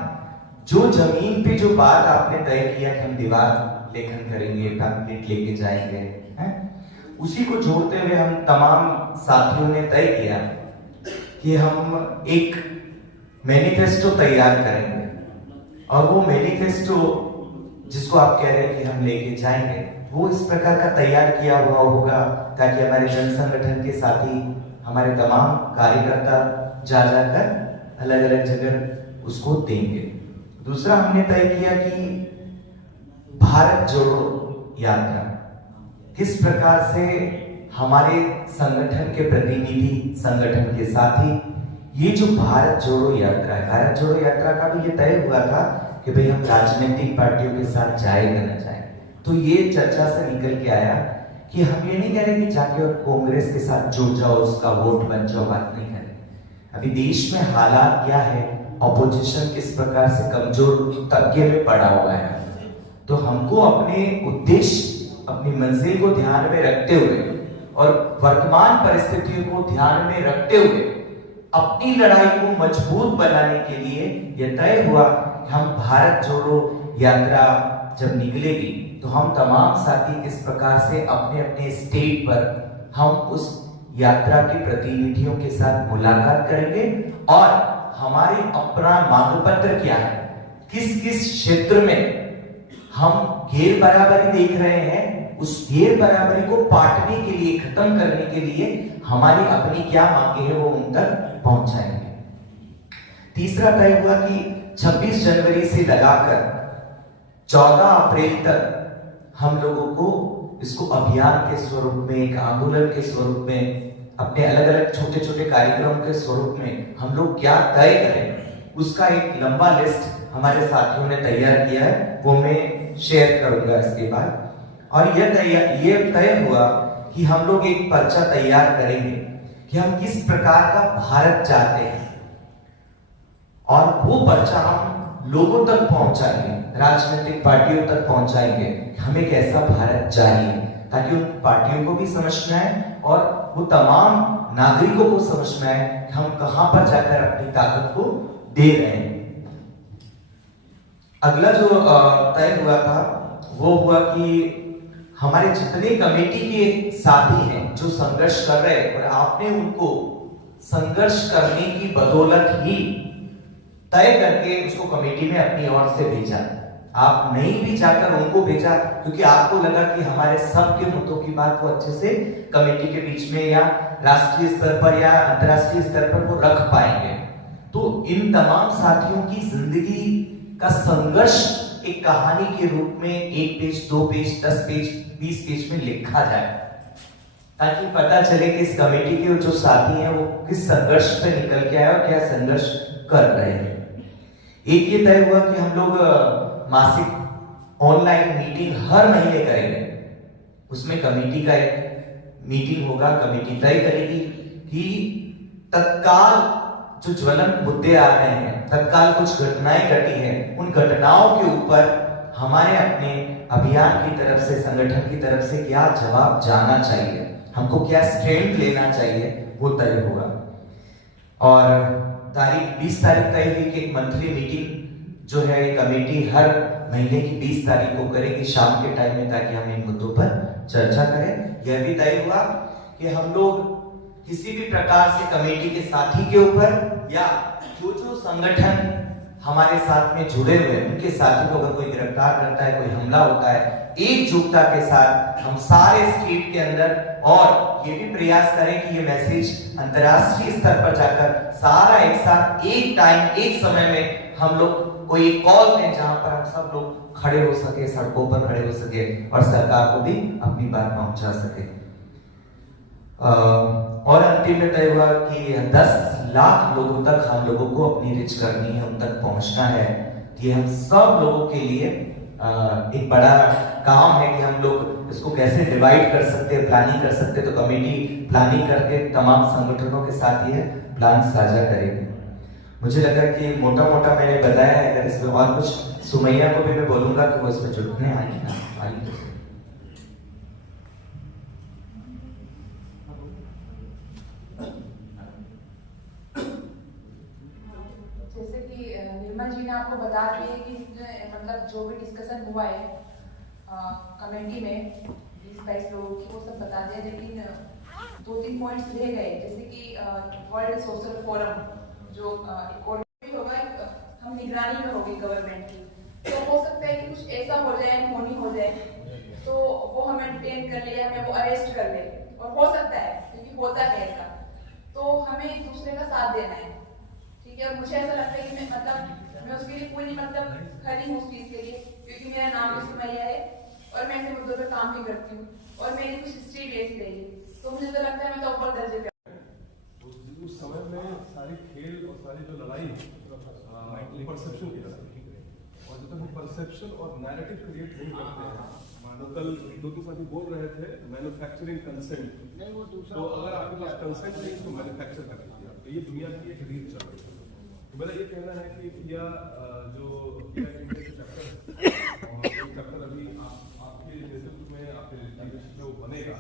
जो जमीन पे जो बात आपने तय किया कि हम दीवार लेखन करेंगे, पैम्फलेट लेके जाएंगे, हैं? उसी को जोड़ते हुए हम तमाम साथियों ने तय किया कि हम एक मैनिफेस्टो तैयार करेंगे, और वो मैनिफेस्टो जिसको आप कह रहे हैं कि हम लेके जाएंगे, वो इस प्रकार का तैयार किया हुआ होगा ताकि हमारे जन संगठन के साथी, हमारे तमाम कार्यकर्ता जा जाकर अलग अलग जगह उसको देंगे। दूसरा हमने तय किया कि भारत जोड़ो यात्रा किस प्रकार से हमारे संगठन के प्रतिनिधि, संगठन के साथी, ये जो भारत जोड़ो यात्रा है, भारत जोड़ो यात्रा का भी ये तय हुआ था कि भाई हम राजनीतिक पार्टियों के साथ जाएगा ना जाए। तो ये चर्चा से निकल के आया कि हम ये नहीं कह रहे कि जाके और कांग्रेस के साथ जुड़ जाओ, उसका वोट बन जाओ, बात नहीं करें। अभी देश में हालात क्या है, ऑपोजिशन किस प्रकार से कमजोर तबके में पड़ा हुआ है, तो हमको अपने उद्देश्य, अपनी मंजिल को ध्यान में रखते हुए और वर्तमान परिस्थितियों को ध्यान में रखते हुए अपनी लड़ाई को मजबूत बनाने के लिए यह तय हुआ कि हम भारत जोड़ो यात्रा जब निकलेगी तो हम तमाम साथी किस प्रकार से अपने अपने स्टेट पर हम उस यात्रा के प्रतिनिधियों के साथ मुलाकात करेंगे और हमारे अपना मांग पत्र क्या है, किस किस क्षेत्र में हम घेर बराबरी देख रहे हैं, उस घेर बराबरी को पाटने के लिए, खत्म करने के लिए हमारी अपनी क्या मांगे हैं वो उन तक पहुंचाएंगे। तीसरा तय हुआ कि 26 जनवरी से लगाकर 14 अप्रैल तक हम लोगों को इसको अभियान के स्वरूप में, एक आंदोलन के स्वरूप में, अपने अलग अलग छोटे छोटे कार्यक्रम के स्वरूप में हम लोग क्या तय करें, उसका एक लंबा लिस्ट हमारे साथियों ने तैयार किया है, वो मैं शेयर करूंगा इसके बाद। और ये तय हुआ कि हम लोग एक पर्चा तैयार करेंगे कि हम किस प्रकार का भारत चाहते हैं। और वो पर्चा हम लोगों तक पहुंचाएंगे, राजनीतिक पार्टियों तक पहुंचाएंगे। हमें कैसा भारत चाहिए, ताकि उन पार्टियों को भी समझ में आए और वो तमाम नागरिकों को समझ में आए कि हम कहां पर जाकर अपनी ताकत को दे रहे हैं। अगला जो तय हुआ था वो हुआ कि हमारे जितने कमेटी के साथी हैं जो संघर्ष कर रहे हैं, और आपने उनको संघर्ष करने की बदौलत ही तय करके उसको कमेटी में अपनी ओर से भेजा। आप नहीं भी जाकर उनको भेजा क्योंकि आपको लगा कि हमारे सबके मुद्दों की बात वो अच्छे से कमेटी के बीच में या राष्ट्रीय स्तर पर या अंतर्राष्ट्रीय स्तर पर वो रख पाएंगे। तो इन तमाम साथियों की जिंदगी का संघर्ष एक कहानी के रूप में 1 पेज, 2 पेज, 10 पेज, 20 पेज में लिखा जाए, ताकि पता चले कि इस कमेटी के जो साथी हैं वो किस संघर्ष से निकल के आए और क्या संघर्ष कर रहे हैं। एक ये तय हुआ कि हम लोग मासिक ऑनलाइन मीटिंग हर महीने करेंगे। उसमें कमेटी का एक मीटिंग होगा, कमेटी तय करेगी कि तत्काल जो ज्वलंत मुद्दे आ रहे हैं, तत्काल कुछ घटनाएं घटी हैं, उन घटनाओं के ऊपर हमारे अपने अभियान की तरफ से, संगठन की तरफ से क्या जवाब जाना चाहिए, हमको क्या स्टैंड लेना चाहिए, वो तय होगा। और 20 तारीख तय हुई कि एक मंथली मीटिंग जो है कमेटी हर महीने की 20 तारीख को करेगी शाम के टाइम में, ताकि हम इन मुद्दों पर चर्चा करें। यह भी तय हुआ कि हम लोग किसी भी प्रकार से कमेटी के साथी के ऊपर या जो संगठन हमारे साथ में जुड़े हुए हैं उनके साथी को अगर कोई गिरफ्तार करता है, कोई हमला होता है, एकजुटता के साथ हम सारे स्टेट के अंदर, और ये भी प्रयास करें कि ये मैसेज अंतर्राष्ट्रीय स्तर पर जाकर सारा एक साथ एक टाइम एक समय में हम लोग कोई कॉल दें जहां पर हम सब लोग खड़े हो सके, सड़कों पर खड़े हो सके और सरकार को भी अपनी बात पहुंचा सके। और अंतिम में तय हुआ कि 10 लाख लोगों तक हम लोगों को अपनी रीच करनी है, उन तक पहुंचना है। कि हम सब लोगों के लिए एक बड़ा काम है कि हम लोग इसको कैसे डिवाइड कर सकते हैं, प्लानिंग कर सकते हैं। तो कमेटी प्लानिंग करके तमाम संगठनों के साथ ये प्लान साझा करेगी। मुझे लगा कि मोटा मोटा मैंने बताया है, अगर इसमें और कुछ सुमैया को भी मैं बोलूंगा कि वो इसमें जुड़ने आएगी। जैसे कि निर्मल जी ने आपको बता दिए कि मतलब जो भी डिस्कशन हुआ है कमेटी में 20-22 लोगों की, वो सब बता दिया, लेकिन 2-3 पॉइंट्स रह गए। जैसे कि वर्ल्ड सोशल फोरम जो इकोनॉमी होगा, हम निगरानी में होगी गवर्नमेंट की, तो हो सकता है कि कुछ ऐसा हो जाए, होनी हो जाए, तो वो हमें डिटेन कर ले, हमें वो अरेस्ट कर ले, और हो सकता है क्योंकि होता है ऐसा, तो हमें एक दूसरे का साथ देना है, ठीक है। और मुझे ऐसा लगता है कि मैं उसके लिए पूरी खड़ी हूँ उस चीज के लिए, क्योंकि मेरा नाम भी सुमैया है और मैं ऐसे मुद्दों पे काम भी करती हूँ और मेरी कुछ हिस्ट्री भी ऐसी रही है, तो मुझे तो लगता है मैं तो ऊपर दर्जे पे। उस समय में सारी खेल और सारी जो लड़ाई परसेप्शन की तरह, और जब तक हम परसेप्शन और नैरेटिव क्रिएट नहीं करते हैं, तो कल 2-3 साथी बोल रहे थे मैन्युफैक्चरिंग कंसेंट, तो अगर आपके पास कंसेंट नहीं तो मैन्युफैक्चर कर लीजिए, तो ये दुनिया की एक रीत चल रही है। तो मेरा ये कहना है कि या जो चैप्टर अभी आपके नेतृत्व में, आपके लीडरशिप में वो बनेगा,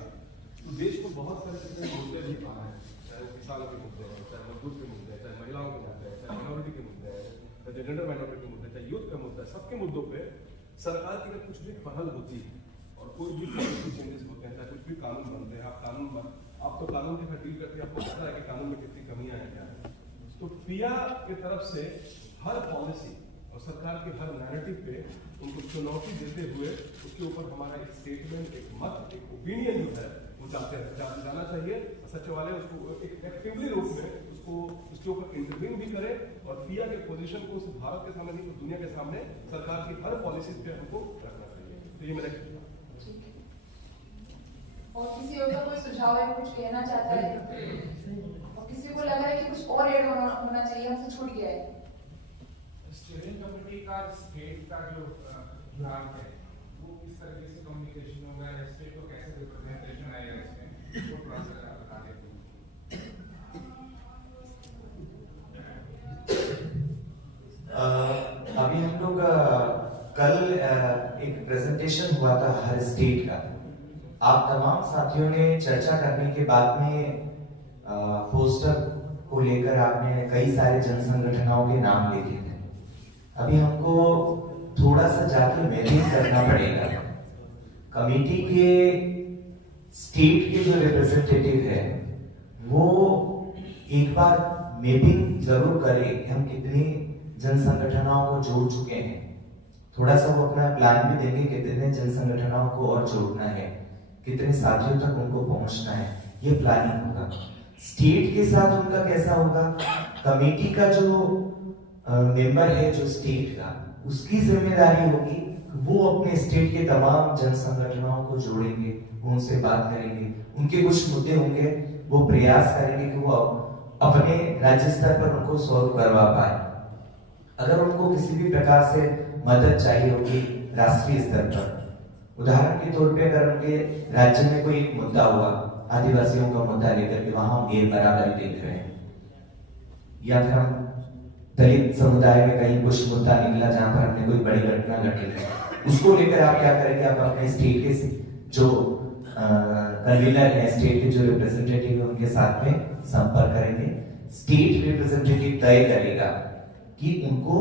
तो देश को बहुत सारे मुद्दे भी आना है, चाहे किसानों के मुद्दे हैं, चाहे मजदूर के मुद्दे हैं, चाहे महिलाओं के मुद्दे हैं, चाहे माइनॉरिटी के मुद्दे हैं, चाहे जेंडर माइनॉरिटी के मुद्दे हैं, चाहे यूथ का मुद्दा है, सबके मुद्दों पे सरकार की अगर कुछ भी पहल होती है और कोई भी पॉलिसी चेंजेस होते हैं, चाहे कुछ भी कानून बनते हैं, आप तो कानून के साथ डील करते हैं, आपको पता है कि कानून में कितनी कमियां हैं, क्या है। तो पिया की तरफ से हर पॉलिसी और सरकार के हर नैरेटिव पे उनको चुनौती देते हुए उसके ऊपर हमारा एक स्टेटमेंट, एक मत, एक ओपिनियन जो है वो जाना चाहिए। सचिवालय उसको एक एक्टिवली रूप में उसको उसके ऊपर इंटरव्यू भी करे और पिया के पोजीशन को सिर्फ भारत के सामने नहीं, तो दुनिया के सामने सरकार की हर पॉलिसी पे हमको रखना चाहिए। तो ये मेरा और किसी और का कोई सुझाव है, कुछ कहना चाहता है, और किसी को लग रहा है कि कुछ और ऐड होना चाहिए, हमसे छूट गया है। स्टीयरिंग कमेटी का स्टेट का जो विभाग है वो किस तरीके से कम्युनिकेशन होगा, स्टेट को कैसे रिप्रेजेंटेशन आएगा इसमें, वो थोड़ा सा बता देते हैं। अभी हम लोग कल एक प्रेजेंटेशन हुआ था हर स्टेट का। आप तमाम साथियों ने चर्चा करने के बाद में पोस्टर को लेकर आपने कई सारे जन संगठनों के नाम लिखे थे। अभी हमको थोड़ा सा जाके मैपिंग करना पड़ेगा। कमेटी के स्टेट के जो रिप्रेजेंटेटिव है वो एक बार मैपिंग जरूर करें कि हम कितने जन संगठनों को जोड़ चुके हैं। थोड़ा सा वो अपना प्लान भी देंगे कितने जन संगठनों को और जोड़ना है, कितने साथियों तक उनको पहुंचना है, ये प्लानिंग होगा। स्टेट के साथ उनका कैसा होगा, कमेटी का जो मेंबर है जो स्टेट का, उसकी जिम्मेदारी होगी वो अपने स्टेट के तमाम जन संगठनों को जोड़ेंगे, उनसे बात करेंगे, उनके कुछ मुद्दे होंगे वो प्रयास करेंगे कि वो अपने राज्य स्तर पर उनको सॉल्व करवा पाए। अगर उनको किसी भी प्रकार से मदद चाहिए होगी राष्ट्रीय स्तर पर, उदाहरण के तौर पे अगर उनके राज्य में कोई एक मुद्दा हुआ, आदिवासियों का मुद्दा लेकर के वहां हम गैर बराबरी देख रहे हैं, या फिर हम दलित समुदाय में कहीं कुछ मुद्दा निकला जहां पर हमने कोई बड़ी घटना घटी है, उसको लेकर आप क्या करेंगे, आप अपने स्टेट के जो कन्वीनर है, स्टेट के जो रिप्रेजेंटेटिव है उनके साथ में संपर्क करेंगे। स्टेट रिप्रेजेंटेटिव तय करेगा कि उनको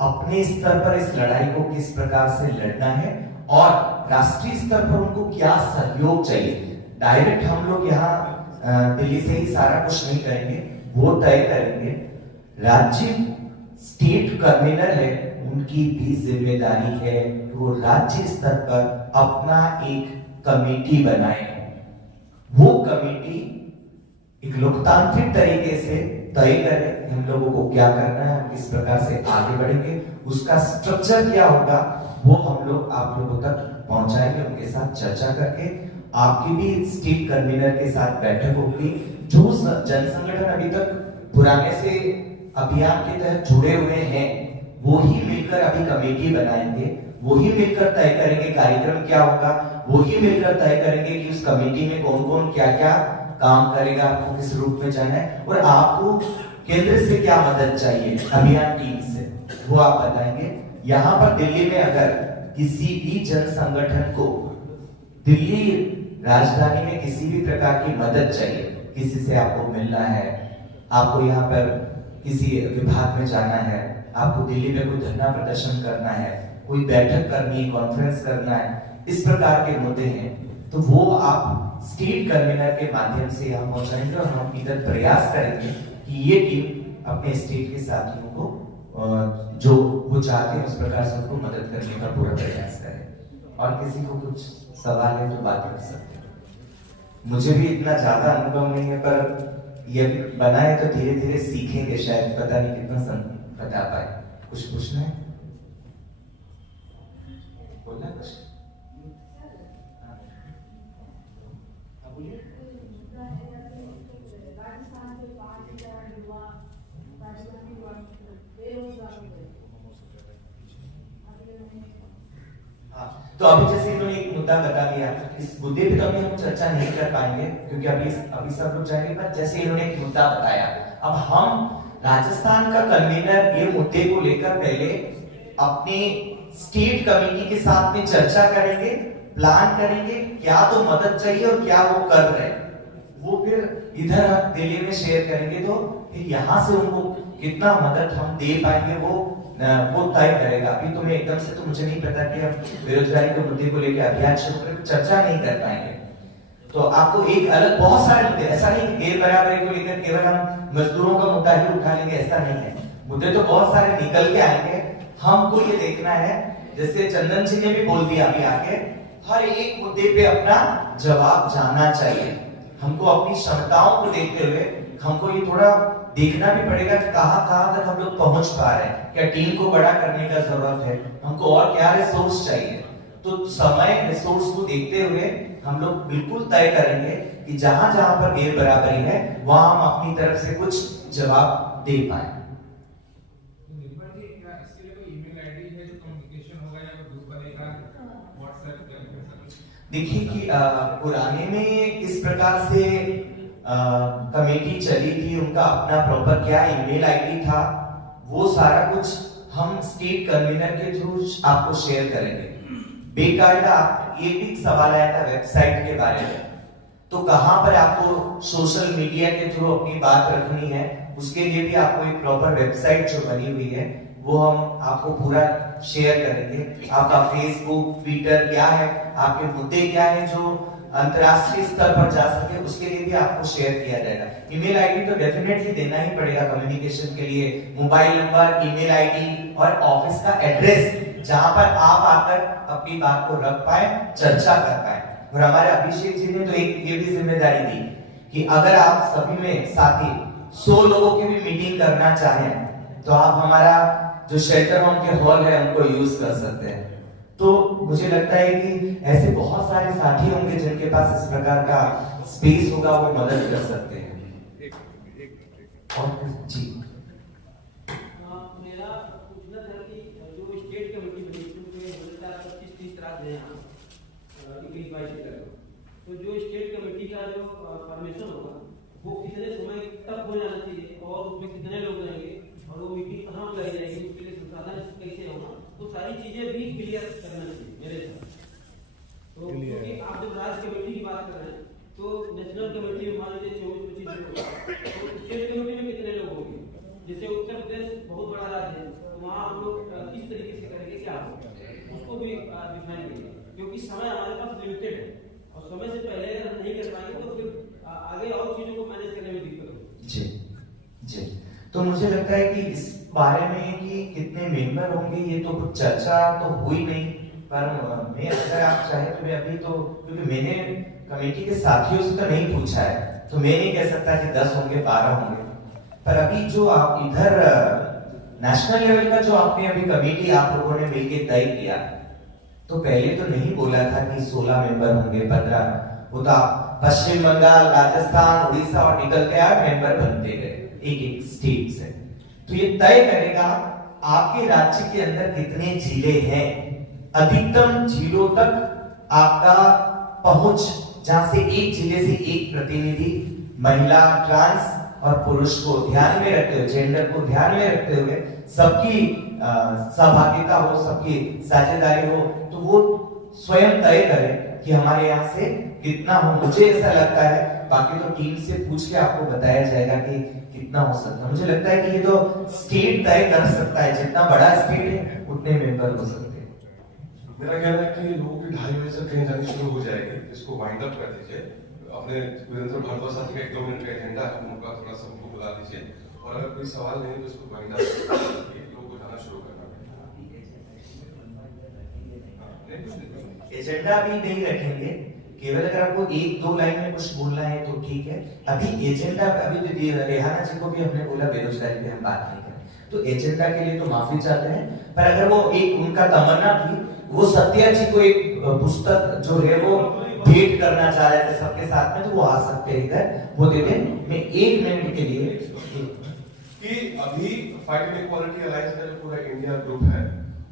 अपने स्तर पर इस लड़ाई को किस प्रकार से लड़ना है और राष्ट्रीय स्तर पर उनको क्या सहयोग चाहिए। डायरेक्ट हम लोग यहाँ दिल्ली से ही सारा कुछ नहीं करेंगे, वो तय करेंगे। राज्य स्टेट कन्वीनर है, उनकी भी जिम्मेदारी है कि वो राज्य स्तर पर अपना एक कमेटी बनाए। वो कमेटी एक लोकतांत्रिक तरीके से तय करे हम लोगों को क्या करना है, हम किस प्रकार से आगे बढ़ेंगे, उसका स्ट्रक्चर क्या होगा वो हम लोग आप लोगों तक पहुंचाएंगे, उनके साथ चर्चा करके। आपकी भी स्टेट कन्वीनर के साथ बैठक होगी। जो जन संगठन अभी तक पुराने से अभियान के तहत जुड़े हुए हैं वो ही मिलकर अभी कमेटी बनाएंगे, वो ही मिलकर तय करेंगे कार्यक्रम क्या होगा, वो ही मिलकर तय करेंगे कि उस कमेटी में कौन कौन क्या क्या काम करेगा, आपको किस रूप में जाना है और आपको केंद्र से क्या मदद चाहिए अभियान टीम से, वो आप बताएंगे। यहाँ पर दिल्ली में अगर किसी भी जन संगठन को दिल्ली राजधानी में किसी भी प्रकार की मदद चाहिए, किसी से आपको मिलना है, आपको यहाँ पर किसी विभाग में जाना है, आपको दिल्ली में कोई धरना प्रदर्शन करना है, कोई बैठक करनी है, कॉन्फ्रेंस करना है, इस प्रकार के मुद्दे हैं, तो वो आप स्टेट कन्वीनर के माध्यम से यहाँ पहुंचाएंगे और हम इधर प्रयास करेंगे कि ये टीम अपने स्टेट के साथियों को जो वो चाहते हैं उस प्रकार से उनको मदद करने का पूरा प्रयास करें। और किसी को कुछ सवाल है तो बात कर सकते हैं। मुझे भी इतना ज्यादा अनुभव नहीं है, पर ये बनाए तो धीरे धीरे सीखेंगे, शायद पता नहीं कितना बता पाए। कुछ पूछना है, बोलना कुछ? तो अभी जैसे इन्होंने एक मुद्दा बता दिया, इस मुद्दे पे तो अभी हम चर्चा नहीं कर पाएंगे क्योंकि अभी सब लोग जाएंगे, पर जैसे इन्होंने एक मुद्दा बताया, अब हम राजस्थान का कन्वीनर ये मुद्दे को लेकर पहले अपने स्टेट कमेटी के साथ में चर्चा करेंगे, प्लान करेंगे क्या तो मदद चाहिए और क्या वो कर रहे हैं, वो फिर इधर दिल्ली में शेयर करेंगे, तो फिर यहाँ से उनको कितना मदद हम दे पाएंगे वो तय करेगा। अभी तो मैं एकदम से तो मुझे नहीं पता कि हम बेरोजगारी के मुद्दे को लेकर अभियान शुरू कर चर्चा नहीं कर पाएंगे। तो आपको एक अलग बहुत सारे मुद्दे, ऐसा नहीं गैर बराबरी को लेकर केवल हम मजदूरों का मुद्दा ही उठा लेंगे, ऐसा नहीं है। मुद्दे तो बहुत सारे निकल के आएंगे, हमको ये देखना है, जैसे चंदन जी ने भी बोल दिया अभी आके, हर एक मुद्दे पे अपना जवाब जानना चाहिए। हमको अपनी क्षमताओं को देखते हुए हमको ये थोड़ा देखना भी पड़ेगा कि कहां तक हम लोग पहुंच पा रहे हैं, क्या टीम को बड़ा करने का जरूरत है, हमको और क्या रिसोर्स चाहिए। तो समय रिसोर्स को देखते हुए हम लोग बिल्कुल तय करेंगे कि जहां जहां पर गैर बराबरी है वहां हम अपनी तरफ से कुछ जवाब दे पाए। देखिए कि पुराने में किस प्रकार से कमेटी चली थी, उनका अपना प्रॉपर क्या ईमेल आईडी था, वो सारा कुछ हम स्टेट कन्वीनर के थ्रू आपको शेयर करेंगे। बेकायदा ये भी सवाल आया था वेबसाइट के बारे में, तो कहां पर आपको सोशल मीडिया के थ्रू अपनी बात रखनी है, उसके लिए भी आपको एक प्रॉपर वेबसाइट जो बनी हुई है वो हम आपको पूरा शेयर करेंगे। आपका फेसबुक, ट्विटर क्या है, आपके मुद्दे क्या है जो अंतरराष्ट्रीय स्तर पर जा सके, उसके लिए भी आपको शेयर किया जाएगा। ईमेल आईडी तो डेफिनेटली देना ही पड़ेगा कम्युनिकेशन के लिए, मोबाइल नंबर, ईमेल आईडी और ऑफिस का एड्रेस जहां पर आप आकर अपनी बात को रख पाए, चर्चा कर पाए। और हमारे अभिषेक जी ने तो एक ये भी जिम्मेदारी दी कि अगर आप सभी में साथी 100 लोगों की भी मीटिंग करना चाहें तो आप हमारा जो शेल्टर होम के हॉल है उनको यूज कर सकते हैं। तो मुझे लगता है कि ऐसे बहुत सारे साथी होंगे जिनके पास इस प्रकार का स्पेस होगा, वो मदद कर सकते हैं। और जी मेरा पूछना था कि जो स्टेट कमेटी बनी उसमें 25-30 राज्य हैं यहाँ 21-22 तक, तो जो स्टेट कमेटी का जो फॉर्मेशन होगा वो कितने समय तक हो जाना चाहिए और उसमें कितने लोग रहेंगे और वो मीटिंग कहाँ लगाई जाएगी, उसके लिए संसाधन कैसे होगा, तो सारी चीजें भी क्लियर करना चाहिए मेरे हिसाब से। तो क्योंकि आप जब राज्य कमेटी की बात कर रहे हैं तो नेशनल कमेटी में मान लीजिए 24-25 लोग, तो स्टेट कमेटी में कितने लोग होंगे? जैसे उत्तर प्रदेश बहुत बड़ा राज्य है, तो वहाँ हम लोग किस तरीके से करेंगे, क्या होगा उसको भी डिफाइन करेंगे, क्योंकि समय हमारे पास लिमिटेड है और समय से पहले अगर हम नहीं कर पाएंगे तो फिर आगे और चीजों को मैनेज करने में दिक्कत होगी। जी जी, तो मुझे लगता है कि इस बारे में कि कितने मेंबर होंगे ये तो कुछ चर्चा तो हुई नहीं, पर मैं अगर आप चाहे तो मैं अभी तो, क्योंकि मैंने कमेटी के साथियों से तो नहीं पूछा है तो मैं नहीं कह सकता कि 10 होंगे 12 होंगे, पर अभी जो आप इधर नेशनल लेवल का जो आपने अभी कमेटी आप लोगों ने मिलकर तय किया, तो पहले तो नहीं बोला था कि 16 मेंबर होंगे 15, वो तो पश्चिम बंगाल, राजस्थान, उड़ीसा और निकल के 8 मेंबर बनते गए एक एक स्टेट से। तो ये तय करेगा आपके राज्य के अंदर कितने जिले हैं, अधिकतम जिलों तक आपका पहुंच, जहां से एक जिले से एक प्रतिनिधि महिला, ट्रांस और पुरुष को ध्यान में रखते हुए, जेंडर को ध्यान में रखते हुए सबकी सहभागिता हो, सबकी साझेदारी हो, तो वो स्वयं तय करे कि हमारे यहाँ से कितना हो। मुझे ऐसा लगता है, बाकी तो टीम से पूछ के आपको बताया जाएगा कि कितना हो सकता है। मुझे लगता है कि ये तो स्टेट तय कर सकता है, जितना बड़ा स्टेट है उतने मेंबर हो सकते हैं। मेरा कहना है कि लोगों की 2:30 बजे से कहीं जानी शुरू हो जाएगी, इसको वाइंड अप कर दीजिए। अपने वीरेंद्र भारद्वाज साथी का 1-2 मिनट का एजेंडा है, उनका थोड़ा सा उनको बुला दीजिए और अगर कोई सवाल नहीं तो इसको वाइंड अप करके लोगों को जाना शुरू करना। एजेंडा भी नहीं रखेंगे, केवल अगर आपको 1-2 लाइन में कुछ बोलना है तो ठीक है। अभी एजेंडा, अभी रेहाना जी को भी हमने बोला बेरोजगारी पे हम बात नहीं करें, तो एजेंडा के लिए तो माफी चाहते हैं, पर अगर वो एक उनका तमन्ना थी, वो सत्या जी को एक पुस्तक जो है वो भेंट करना चाह रहे थे सबके साथ में, तो वो आ सकते हैं इधर, वो दे दें। मैं 1 मिनट के लिए कि अभी फाइट इक्वालिटी अलायंस का जो पूरा इंडिया ग्रुप है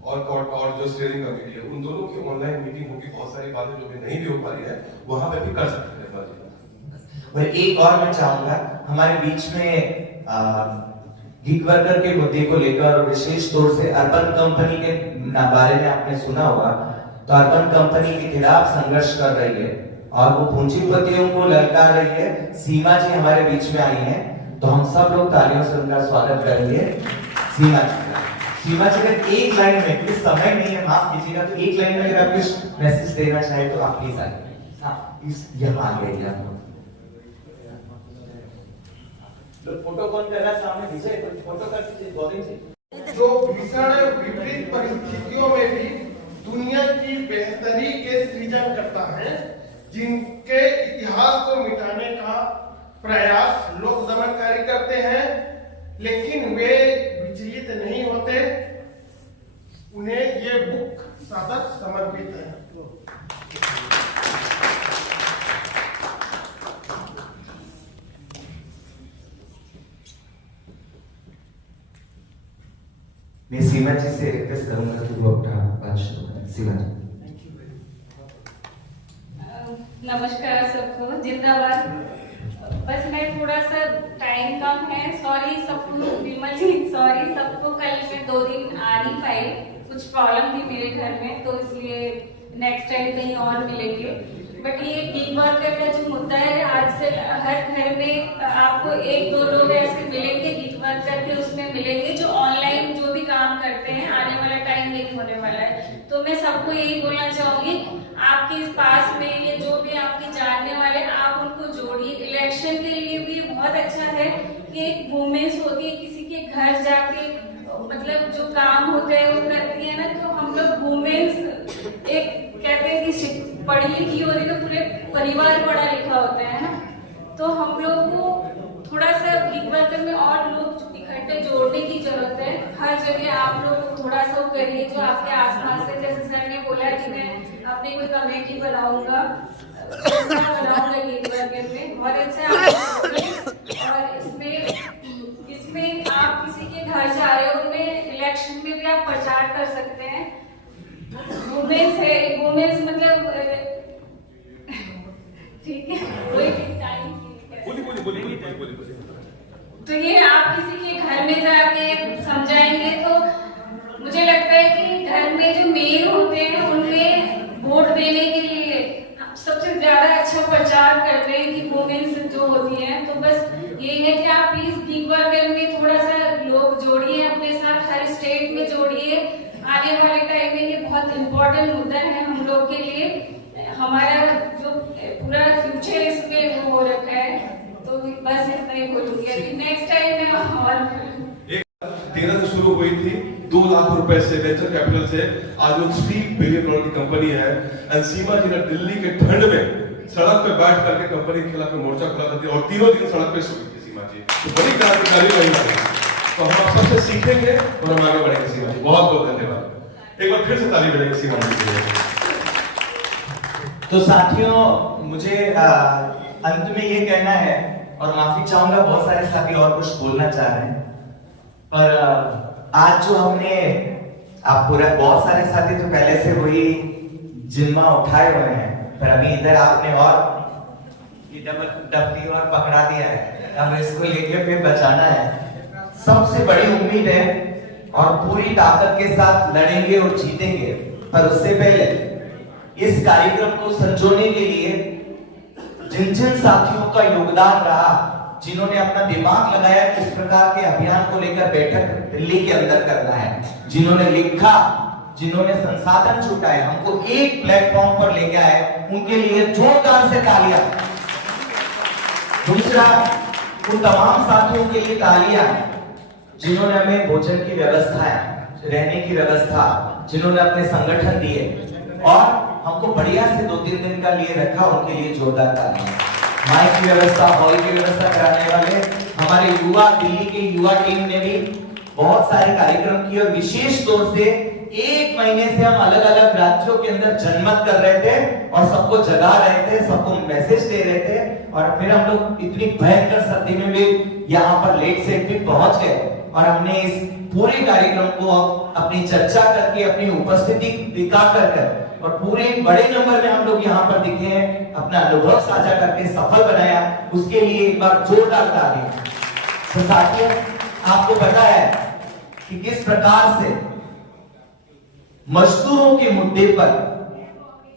और जो स्टीयरिंग कमेटी है, उन दोनों की ऑनलाइन मीटिंग होगी, बहुत सारी बातें जो नहीं भी हो पा रही है वहां पे भी कर सकते हैं। और एक और मैं चाहूंगा, हमारे बीच में गिग वर्कर के मुद्दे को लेकर विशेष तौर से अर्बन कंपनी के बारे में आपने सुना होगा, तो अर्बन कंपनी के खिलाफ संघर्ष कर रही है और वो पूंजीपतियों को ललकार रही है। सीमा जी हमारे बीच में आई हैं, तो हम सब लोग तालियों से उनका स्वागत करेंगे। सीमा जी का, सीमा जी अगर 1 लाइन में, क्योंकि समय नहीं है, माफ कीजिएगा, तो 1 लाइन में अगर आप कुछ मैसेज देना चाहे तो आप प्लीज आइए। हाँ, इस यहाँ आ गए आप लोग फोटो कौन कर रहा है सामने, विजय फोटो कर दीजिए, गोविंद जी। जो भीषण विपरीत परिस्थितियों में भी दुनिया की बेहतरी के सृजन करता है, जिनके इतिहास को मिटाने का प्रयास लोग दमनकारी करते हैं, लेकिन वे विचलित नहीं होते, उन्हें ये बुक सादर समर्पित है। मैं सीमा जी से रिक्वेस्ट करूंगा कि वो अपना बात शुरू करें। सीमा जी। नमस्कार सबको, जिंदाबाद। बस मैं थोड़ा सा टाइम कम है, सॉरी सबको, विमल जी सॉरी सबको, कल मैं 2 दिन आ नहीं पाई, कुछ प्रॉब्लम थी मेरे घर में, तो इसलिए नेक्स्ट टाइम कहीं और मिलेंगे। बट ये गिग वर्कर का जो मुद्दा है, आज से हर घर में आपको 1-2 लोग ऐसे मिलेंगे गिग वर्कर के, उसमें मिलेंगे जो ऑनलाइन जो भी काम करते हैं, आने वाला टाइम नहीं होने वाला है। तो मैं सबको यही बोलना चाहूंगी, आपके इस पास में ये जो भी आपके जानने वाले, आप उनको जोड़िए। इलेक्शन के लिए भी बहुत अच्छा है कि एक वुमेन्स होती है, किसी के घर जाके मतलब जो काम होते हैं वो करती है ना, तो हम लोग वुमेन्स एक कहते हैं कि पढ़ी लिखी होती है तो पूरे परिवार पढ़ा लिखा होता है ना, तो हम लोग को थोड़ा सा गिग वर्कर में और लोग इकट्ठे जोड़ने की जरूरत है। हर जगह आप लोग थोड़ा सा करिए, जो आपके आसपास है, जैसे सर ने बोला कि मैं अपनी कोई कमेटी बनाऊंगा गिग वर्कर में, बहुत अच्छा। और इसमें आप किसी के घर जा रहे हो, उनमें इलेक्शन में भी आप प्रचार कर सकते हैं। वुमेन्स है, वुमेन्स मतलब ठीक है, कोई टाइम तो ये आप किसी के घर में जाके समझाएंगे तो मुझे लगता है कि घर में जो मेयर होते हैं उनमें वोट देने के लिए सबसे ज्यादा अच्छा प्रचार करते हैं कि वुमेन्स जो होती हैं। तो बस ये है कि आप प्लीज गिग वर्कर में थोड़ा सा लोग जोड़िए अपने साथ, हर स्टेट में जोड़िए। आने वाले टाइम में ये बहुत इम्पोर्टेंट मुद्दा है हम लोग के लिए, हमारा जो पूरा फ्यूचर इसमें वो हो रखा है। तो बस इतना ही बोलूंगी, अभी नेक्स्ट टाइम मैं और 13 से शुरू हुई थी, 2 लाख रुपए से वेंचर कैपिटल से आज वो 3 बिलियन डॉलर की कंपनी है। और सीमा जी ने दिल्ली के ठंड में सड़क पे बैठ करके कंपनी के खिलाफ मोर्चा खुला था और 3 दिन सड़क पे सोई थी सीमा जी। तो बड़ी क्रांतिकारी रही है, तो हम आप सबसे सीखेंगे और हम आगे बढ़ेंगे। सीमा जी बहुत बहुत धन्यवाद, एक बार फिर से ताली बजाएंगे सीमा जी के लिए। तो साथियों, मुझे अंत में ये कहना है और माफी चाहूंगा, बहुत सारे साथी और कुछ बोलना चाह रहे हैं, पर आज जो हमने आप पूरा बहुत सारे साथी तो पहले से वही जिम्मा उठाए हुए हैं, पर अभी इधर आपने और डबली और पकड़ा दिया है, अब इसको लेके फिर बचाना है। सबसे बड़ी उम्मीद है और पूरी ताकत के साथ लड़ेंगे और जीतेंगे, पर उससे पहले इस कार्यक्रम को संजोने के लिए जिन जिन साथियों का योगदान रहा, जिन्होंने अपना दिमाग लगाया किस प्रकार के अभियान को लेकर बैठक दिल्ली के अंदर करना है, जिन्होंने लिखा, जिन्होंने संसाधन जुटाए, हमको एक प्लेटफॉर्म पर लेके आए, उनके लिए जोरदार से तालियां। दूसरा, उन तमाम साथियों के लिए तालियां जिन्होंने हमें भोजन की व्यवस्था, रहने की व्यवस्था, जिन्होंने अपने संगठन दिए और हमको बढ़िया से 2-3 दिन का लिए रखा, उनके लिए जोरदार तालियां। माइक की व्यवस्था, हॉल की व्यवस्था कराने वाले हमारे युवा, दिल्ली के युवा टीम ने भी बहुत सारे कार्यक्रम किए और विशेष तौर से 1 महीने से हम अलग अलग राज्यों के अंदर जनमत कर रहे थे और सबको जगा रहे थे, सबको मैसेज दे रहे थे, और फिर हम लोग इतनी भयंकर सर्दी में भी यहाँ पर लेट से भी पहुंच गए और हमने इस पूरे कार्यक्रम को अपनी चर्चा करके, अपनी उपस्थिति दिखा कर और पूरे बड़े नंबर में हम लोग यहाँ पर दिखे हैं, अपना अनुभव साझा करके सफल बनाया, उसके लिए एक बार जोरदार तालियां। तो साथियों, आपको पता है कि किस प्रकार से मजदूरों के मुद्दे पर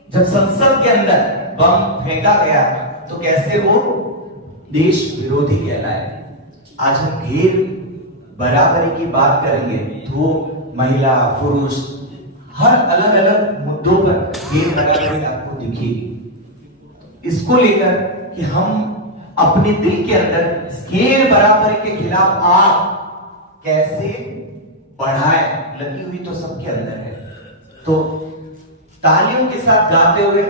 जब संसद के अंदर बम फेंका गया तो कैसे वो देश विरोधी कहलाए। आज हम घेर बराबरी की बात करेंगे तो महिला पुरुष हर अलग अलग मुद्दों पर घेर बराबरी आपको दिखेगी। इसको लेकर कि हम अपने दिल के अंदर घेर बराबरी के खिलाफ आग कैसे बढ़ाए, लगी हुई तो सबके अंदर है। तो तालियों के साथ गाते हुए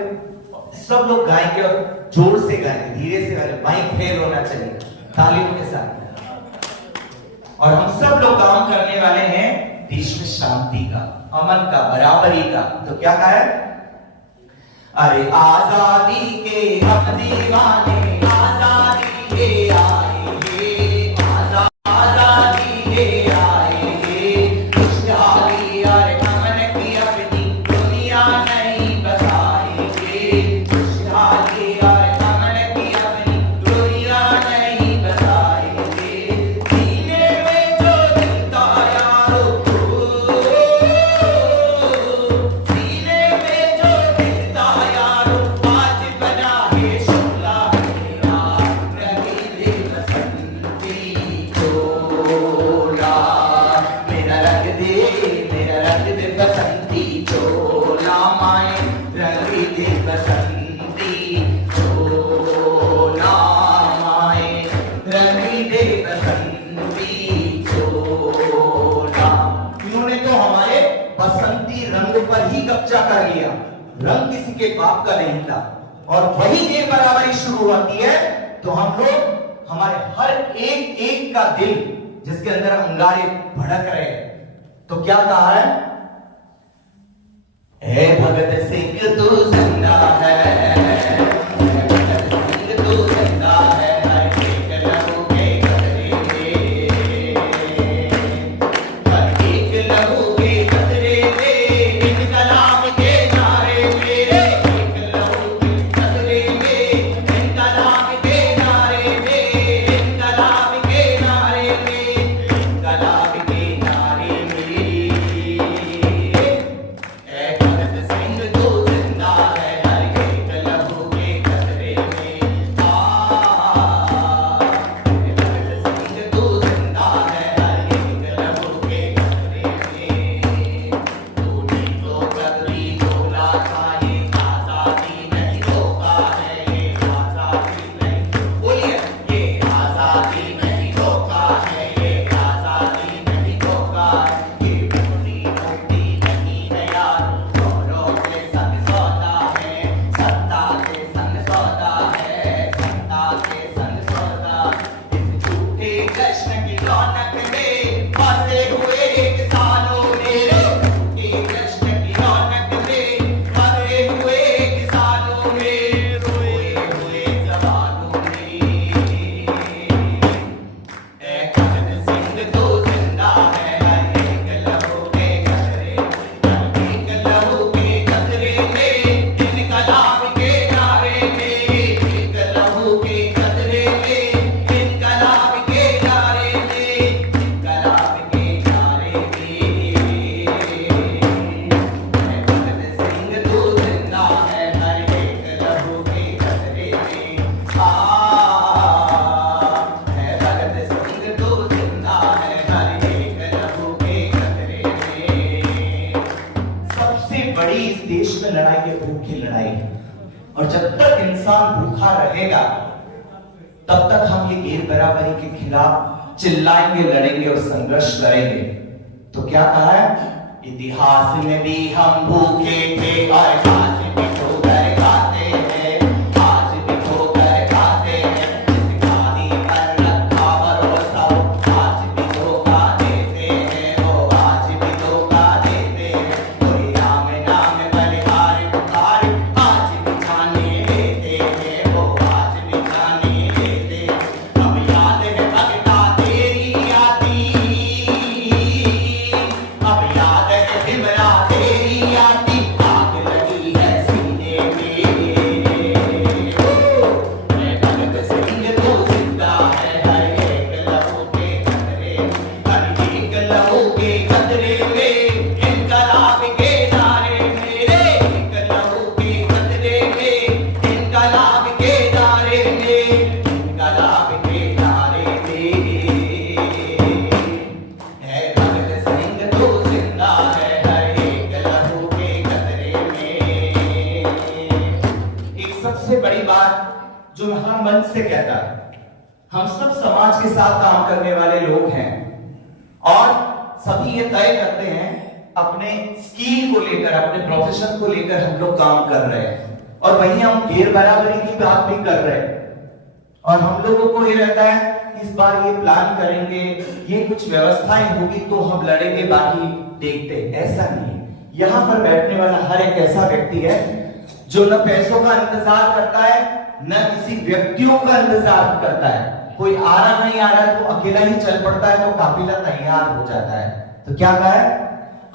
सब लोग गाएंगे और जोर से गाएंगे, धीरे से गाएंगे, माइक फेल होना चाहिए तालियों के साथ। और हम सब लोग काम करने वाले हैं देश में शांति का, अमन का, बराबरी का। तो क्या कहा है? अरे आजादी के हम दीवाने, आजादी के आएंगे, आजादी के आएंगे, खुशहाली और अमन की अपनी दुनिया नहीं बसाएंगे, खुशहाली और अमन की अपनी दुनिया नहीं बसाएंगे। बसंती चोला माए रंगी दे बसंती चोला माए रंगी दे बसंती चोला। इन्होंने तो हमारे बसंती रंग पर ही कब्जा कर लिया। रंग किसी के बाप का नहीं था और वही देर बराबरी शुरू होती है तो हम लोग हमारे हर एक एक का दिल जिसके अंदर अंगारे भड़क रहे तो क्या कहा है, ए भगत सिंह तू जिंदा है, भगत सिंह तू जिंदा है, हर एक लहू के कतरे में, हर एक लहू के कतरे में, इनकलाब के नारे मेरे, एक लहू के कतरे में, इनकलाब के नारे में, इनकलाब के नारे में, इनकलाब के नारे में, ए भगत सिंह तू जिंदा है, हर एक लहू के कतरे में, भगत सिंह तू जिंदा है, हर एक लहू के कतरे में। तूने तो कतरी बोला था ये आजादी नहीं धोखा है, ये आजादी नहीं, बोलिए ये आजादी नहीं धोखा है, ये आजादी नहीं धोखा, ये मोदी मोदी नहीं है यार, जोरों के संग सौदा है, सत्ता के संग सौदा है, सत्ता के संग सौदा। इस झूठे जश्न की रौनक में फंसे हुए किसानों मेरे, झूठे जश्न की रौनक में फंसे हुए किसानों में, रोए हुए जवानों में, ए भगत सिंह तू जिंदा है, हर एक लहू के कतरे, हर एक लहू के कतरे में, इनकलाब के नारे में, एक लहू के कतरे में, इनकलाब के नारे में, इनकलाब के नारे में, भगत सिंह तू जिंदा है, हर एक लहू के कतरे में, है भगत सिंह तू जिंदा है, हर एक लहू के कतरे में। सबसे बड़ी इस देश में लड़ाई है भूख की लड़ाई, और जब तक इंसान भूखा रहेगा तब तक हम ये गैर बराबरी के खिलाफ चिल्लाएंगे, लड़ेंगे और संघर्ष करेंगे। तो क्या कहा है, इतिहास में भी हम भूखे थे और आज भी ठोकर खाते हैं, आज भी ठोकर खाते हैं, जिस गाड़ी पर रखा भरोसा आज भी धोखा देते हैं, वो आज भी धोखा देते हैं, कोई राम नाम बलिहार पुकार आज भी जाने लेते हैं, वो आज भी जाने लेते हैं। अब याद है भगता तेरी आती, अब याद है हिमरा तेरी आती, आग लगी है सीने में, भगत सिंह तू जिंदा है, हर एक लहू के कतरे, हर एक लहू के कतरे में, इनकलाब के नारे मेरे, एक लहू के कतरे में, इनकलाब के नारे में, इनकलाब के नारे में, है भगत सिंह तू जिंदा है, हर एक लहू के कतरे में। एक सबसे बड़ी बात जो मैं हर मन से कहता, हम सब समाज के साथ काम करने वाले लोग हैं और सभी ये तय करते हैं अपने स्किल को लेकर, अपने प्रोफेशन को लेकर हम लोग काम कर रहे हैं, और वहीं हम गैर बराबरी की बात भी कर रहे हैं, और हम लोगों को ये रहता है इस बार ये प्लान करेंगे, ये कुछ व्यवस्थाएं होगी तो हम लड़ेंगे, बाकी देखते। ऐसा नहीं, यहाँ पर बैठने वाला हर एक ऐसा व्यक्ति है जो न पैसों का इंतजार करता है, न किसी व्यक्तियों का इंतजार करता है, कोई आ रहा नहीं आ रहा तो अकेला ही चल पड़ता है, तो काफिला तैयार हो जाता है। तो क्या कहा है,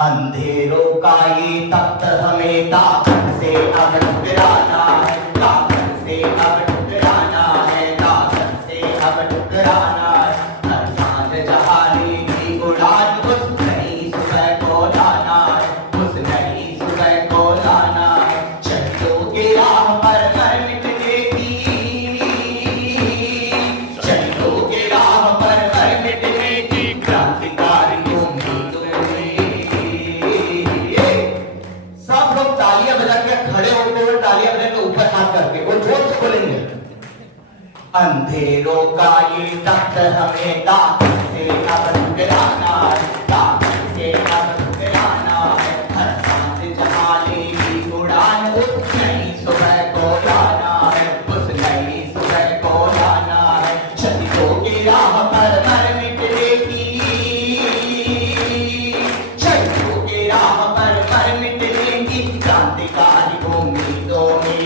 अंधेरों का ये तख्त हमें ताकत से अब ठुकराना है, ताकत से अब ठुकराना है, ताकत से अब ठुकराना है, हर सांझ जहानी की उड़ान उस नई सुबह को लाना है, उस नई सुबह को लाना है, चलो के राह पर कर मिटने की, चलो के राह पर कर मिटने की क्रांतिकारियों की अंधेरों का ये तख्त हमें ताकत से अब टकराना है, ताकत से अब टकराना है। हर सांस जहाँ लेगी उड़ान उस नई सुबह को लाना है, उस नई सुबह को लाना है। शहीदों की राह पर मर मिटने की, शहीदों की राह पर मर मिटने की क्रांतिकारी उम्मीदों में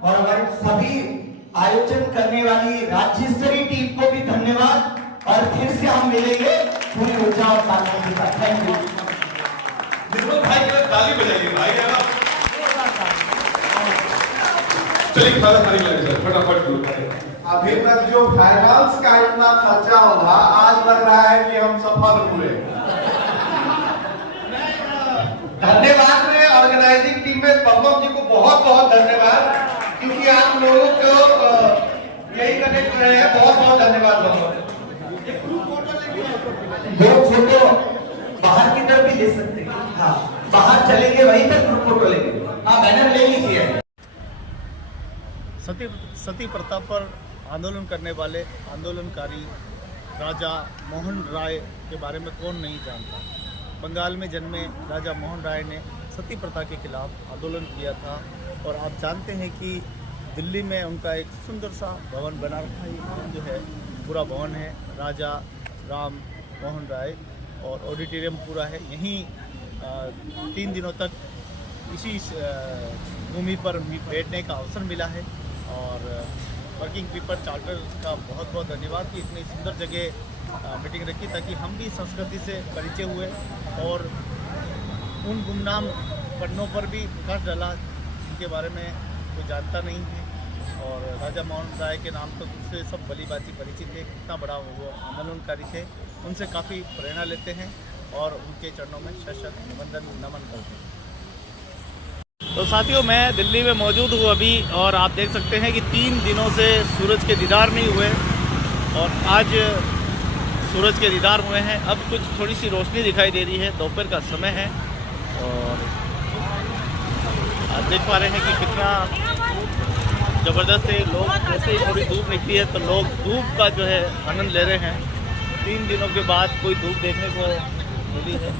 और हमारे सभी आयोजन करने वाली राज्य स्तरीय टीम को भी धन्यवाद। और फिर से हम मिलेंगे पूरी ऊर्जा और ताकत के साथ। Thank you. निर्मल भाई के लिए ताली बजाइए भाई है ना। चलिए खाना खाने लगे सर, फटाफट करो। अभी तक जो फाइनेंस का इतना खर्चा होगा, आज लग रहा है कि हम सफल हुए। धन्यवाद में ऑर्गेनाइजिंग टीम में पम्पम जी को बहुत बहुत धन्यवाद, क्योंकि आप लोगों को यही कनेक्ट कर रहे हैं। बहुत बहुत धन्यवाद। दो फोटो बाहर की तरफ भी ले सकते हैं। हाँ, बाहर चलेंगे वहीं पर ग्रुप फोटो लेंगे। हाँ, बैनर ले लीजिए। सती प्रथा पर आंदोलन करने वाले आंदोलनकारी राजा मोहन राय के बारे में कौन नहीं जानता। बंगाल में जन्मे राजा मोहन राय ने सती प्रथा के खिलाफ आंदोलन किया था और आप जानते हैं कि दिल्ली में उनका एक सुंदर सा भवन बना रखा है। ये भवन जो है पूरा भवन है राजा राम मोहन राय और ऑडिटोरियम पूरा है। यहीं 3 दिनों तक इसी भूमि पर बैठने का अवसर मिला है और वर्किंग पीपल चार्टर का बहुत बहुत धन्यवाद कि इतनी सुंदर जगह मीटिंग रखी ताकि हम भी संस्कृति से परिचय हुए और उन गुमनाम पन्नों पर भी प्रकाश डाला जिनके बारे में कोई जानता नहीं है। और राजा मोहन राय के नाम तो उससे सब भली भांति परिचित है, कितना बड़ा वो आंदोलनकारी थे, उनसे काफ़ी प्रेरणा लेते हैं और उनके चरणों में शत नमन करते हैं। तो साथियों, मैं दिल्ली में मौजूद हूँ अभी और आप देख सकते हैं कि 3 दिनों से सूरज के दीदार नहीं हुए और आज सूरज के दीदार हुए हैं। अब कुछ थोड़ी सी रोशनी दिखाई दे रही है, दोपहर का समय है और आप देख पा रहे हैं कि कितना ज़बरदस्त है। लोग जैसे ही थोड़ी धूप निकली है तो लोग धूप का जो है आनंद ले रहे हैं। 3 दिनों के बाद कोई धूप देखने को मिली है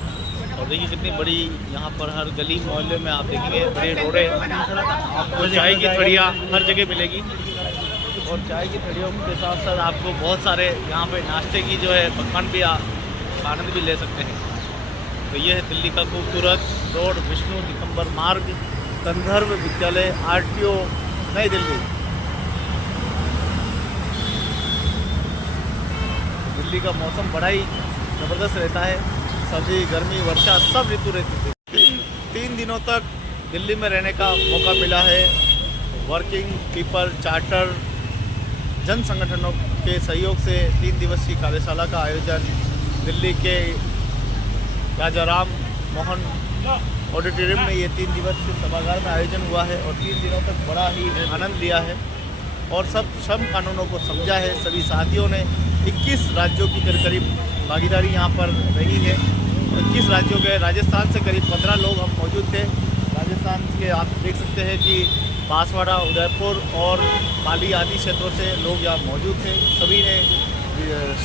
और देखिए कितनी बड़ी यहाँ पर हर गली मोहल्ले में आप देखेंगे बड़े रोडे, आपको चाय की थड़ियाँ हर जगह मिलेगी और चाय की थड़ियों के साथ साथ आपको बहुत सारे यहाँ पे नाश्ते की जो है पकवान भी आनंद भी ले सकते हैं। तो ये है दिल्ली का खूबसूरत रोड, विष्णु दिगंबर मार्ग, गंधर्व विद्यालय, RTO नई दिल्ली। दिल्ली का मौसम बड़ा ही ज़बरदस्त रहता है, सर्दी गर्मी वर्षा सब ऋतु रहती है। 3 दिनों तक दिल्ली में रहने का मौका मिला है। वर्किंग पीपल चार्टर जन संगठनों के सहयोग से 3 दिवसीय कार्यशाला का आयोजन दिल्ली के राजा राम मोहन ऑडिटोरियम में ये 3 दिवसीय सभागार में आयोजन हुआ है और 3 दिनों तक बड़ा ही आनंद लिया है और सब श्रम कानूनों को समझा है। सभी साथियों ने 21 राज्यों की करीब भागीदारी यहाँ पर रही है। 21 राज्यों के, राजस्थान से करीब 15 लोग हम मौजूद थे। राजस्थान के आप देख सकते हैं कि बांसवाड़ा, उदयपुर और पाली आदि क्षेत्रों से लोग यहाँ मौजूद थे। सभी ने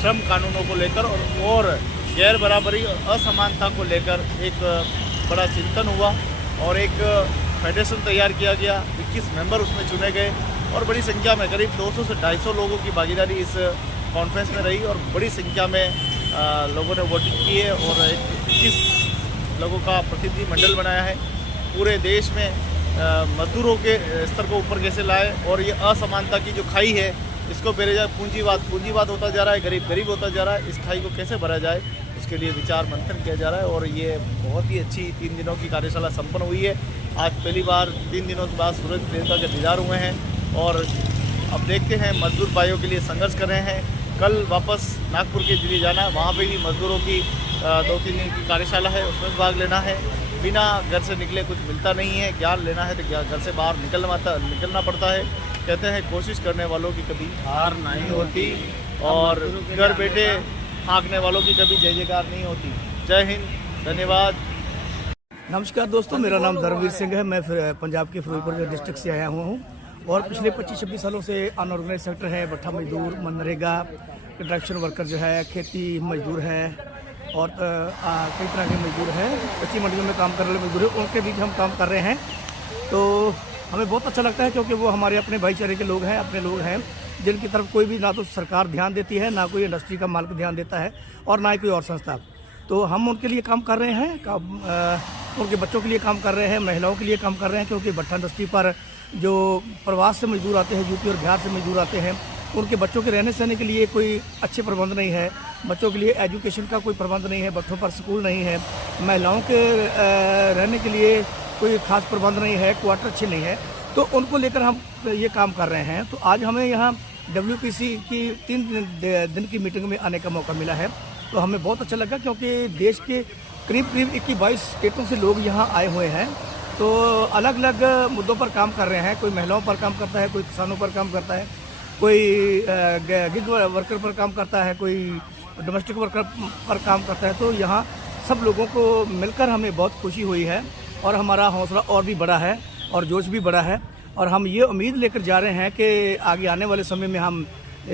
श्रम कानूनों को लेकर और गैर बराबरी असमानता को लेकर एक बड़ा चिंतन हुआ और एक फेडरेशन तैयार किया गया। 21 मेंबर उसमें चुने गए और बड़ी संख्या में करीब 200 से 250 लोगों की भागीदारी इस कॉन्फ्रेंस में रही और बड़ी संख्या में लोगों ने वोटिंग की है और 21 लोगों का प्रतिनिधि मंडल बनाया है। पूरे देश में मजदूरों के स्तर को ऊपर कैसे लाए और ये असमानता की जो खाई है इसको बेरे जाए, पूंजीवाद होता जा रहा है, गरीब होता जा रहा है, इस खाई को कैसे भरा जाए उसके लिए विचार मंथन किया जा रहा है और ये बहुत ही अच्छी 3 दिनों की कार्यशाला संपन्न हुई है। आज पहली बार 3 दिनों के बाद सूरज देवता के दीदार हुए हैं और अब देखते हैं मजदूर भाइयों के लिए संघर्ष कर रहे हैं। कल वापस नागपुर के दिल्ली जाना है, वहाँ पे भी मजदूरों की 2-3 दिन की कार्यशाला है, उसमें भाग लेना है। बिना घर से निकले कुछ मिलता नहीं है, ज्ञान लेना है तो घर से बाहर निकलना पड़ता है। कहते हैं कोशिश करने वालों की कभी हार नहीं होती और घर बैठे भागने वालों की कभी जय जयकार नहीं होती। जय हिंद, धन्यवाद। नमस्कार दोस्तों, मेरा नाम धर्मवीर सिंह है। मैं पंजाब के फिरोजपुर डिस्ट्रिक्ट से आया हुआ हूँ और पिछले 25-26 सालों से अनऑर्गेनाइज सेक्टर है, भट्ठा मजदूर, मनरेगा, कंस्ट्रक्शन वर्कर जो है, खेती मजदूर है और कई तरह के मजदूर हैं, कच्ची मंडियों में काम करने वाले मजदूर हैं, उनके बीच हम काम कर रहे हैं। तो हमें बहुत अच्छा लगता है क्योंकि वो हमारे अपने भाईचारे के लोग हैं, अपने लोग हैं जिनकी तरफ कोई भी ना तो सरकार ध्यान देती है, ना कोई इंडस्ट्री का मालिक ध्यान देता है और ना ही कोई और संस्था। तो हम उनके लिए काम कर रहे हैं, उनके बच्चों के लिए काम कर रहे हैं, महिलाओं के लिए काम कर रहे हैं क्योंकि भट्ठा इंडस्ट्री पर जो प्रवास से मजदूर आते हैं, यूपी और बिहार से मजदूर आते हैं, उनके बच्चों के रहने सहने के लिए कोई अच्छे प्रबंध नहीं है, बच्चों के लिए एजुकेशन का कोई प्रबंध नहीं है, भट्ठों पर स्कूल नहीं है, महिलाओं के रहने के लिए कोई खास प्रबंध नहीं है, क्वार्टर अच्छे नहीं है। तो उनको लेकर हम ये काम कर रहे हैं। तो आज हमें यहाँ WPC की 3 दिन की मीटिंग में आने का मौका मिला है। तो हमें बहुत अच्छा लगा क्योंकि देश के करीब 21-22 स्टेटों से लोग यहाँ आए हुए हैं। तो अलग अलग मुद्दों पर काम कर रहे हैं, कोई महिलाओं पर काम करता है, कोई किसानों पर काम करता है, कोई गिग वर्कर पर काम करता है, कोई डोमेस्टिक वर्कर पर काम करता है। तो यहाँ सब लोगों को मिलकर हमें बहुत खुशी हुई है और हमारा हौसला और भी बड़ा है और जोश भी बड़ा है और हम ये उम्मीद लेकर जा रहे हैं कि आगे आने वाले समय में हम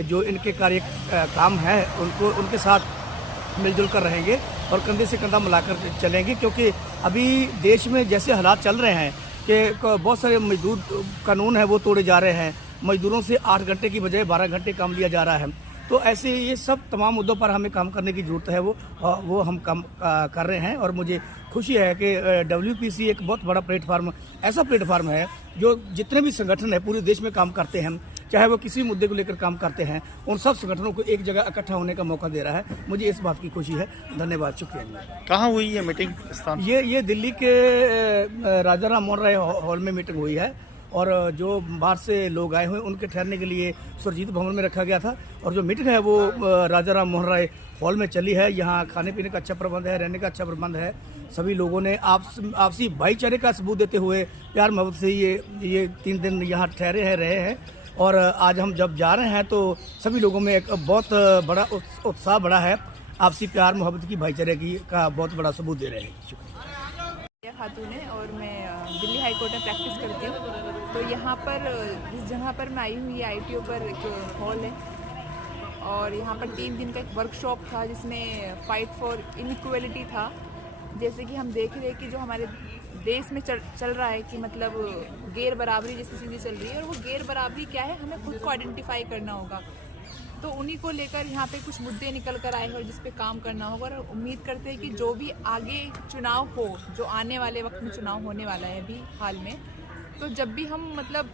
जो इनके काम है उनके साथ मिलजुल कर रहेंगे और कंधे से कंधा मिलाकर चलेंगे, क्योंकि अभी देश में जैसे हालात चल रहे हैं कि बहुत सारे मजदूर कानून है वो तोड़े जा रहे हैं, मजदूरों से 8 घंटे की बजाय 12 घंटे काम लिया जा रहा है। तो ऐसे ये सब तमाम मुद्दों पर हमें काम करने की ज़रूरत है, वो हम काम कर रहे हैं और मुझे खुशी है कि WPC एक बहुत बड़ा प्लेटफार्म, ऐसा प्लेटफार्म है जो जितने भी संगठन है पूरे देश में काम करते हैं, चाहे वो किसी मुद्दे को लेकर काम करते हैं, उन सब संगठनों को एक जगह इकट्ठा होने का मौका दे रहा है। मुझे इस बात की खुशी है। धन्यवाद, शुक्रिया। कहाँ हुई है मीटिंग स्थान? ये दिल्ली के राजा राम मोहन राय हॉल में मीटिंग हुई है और जो बाहर से लोग आए हुए उनके ठहरने के लिए सुरजीत भवन में रखा गया था और जो मीटिंग है वो राजा राम मोहन राय हॉल में चली है। यहाँ खाने पीने का अच्छा प्रबंध है, रहने का अच्छा प्रबंध है। सभी लोगों ने आपसी भाईचारे का सबूत देते हुए प्यार मोहब्बत से ये 3 दिन यहाँ ठहरे हैं, रहे हैं और आज हम जब जा रहे हैं तो सभी लोगों में एक बहुत बड़ा उत्साह बड़ा है, आपसी प्यार मोहब्बत की भाईचारे की का बहुत बड़ा सबूत दे रहे हैं। खातून है और मैं दिल्ली हाई कोर्ट में प्रैक्टिस करती हूँ। तो यहाँ पर जिस जगह पर मैं आई हूँ ये ITO पर एक हॉल है और यहाँ पर 3 दिन का एक वर्कशॉप था जिसमें फाइट फॉर इनइक्वालिटी था। जैसे कि हम देख रहे हैं कि जो हमारे देश में चल रहा है कि मतलब गैर बराबरी जैसी चीज़ें चल रही है और वो गैर बराबरी क्या है हमें खुद को आइडेंटिफाई करना होगा। तो उन्हीं को लेकर यहाँ पे कुछ मुद्दे निकल कर आए हैं और जिस पे काम करना होगा और उम्मीद करते हैं कि जो भी आगे चुनाव हो, जो आने वाले वक्त में चुनाव होने वाला है अभी हाल में, तो जब भी हम मतलब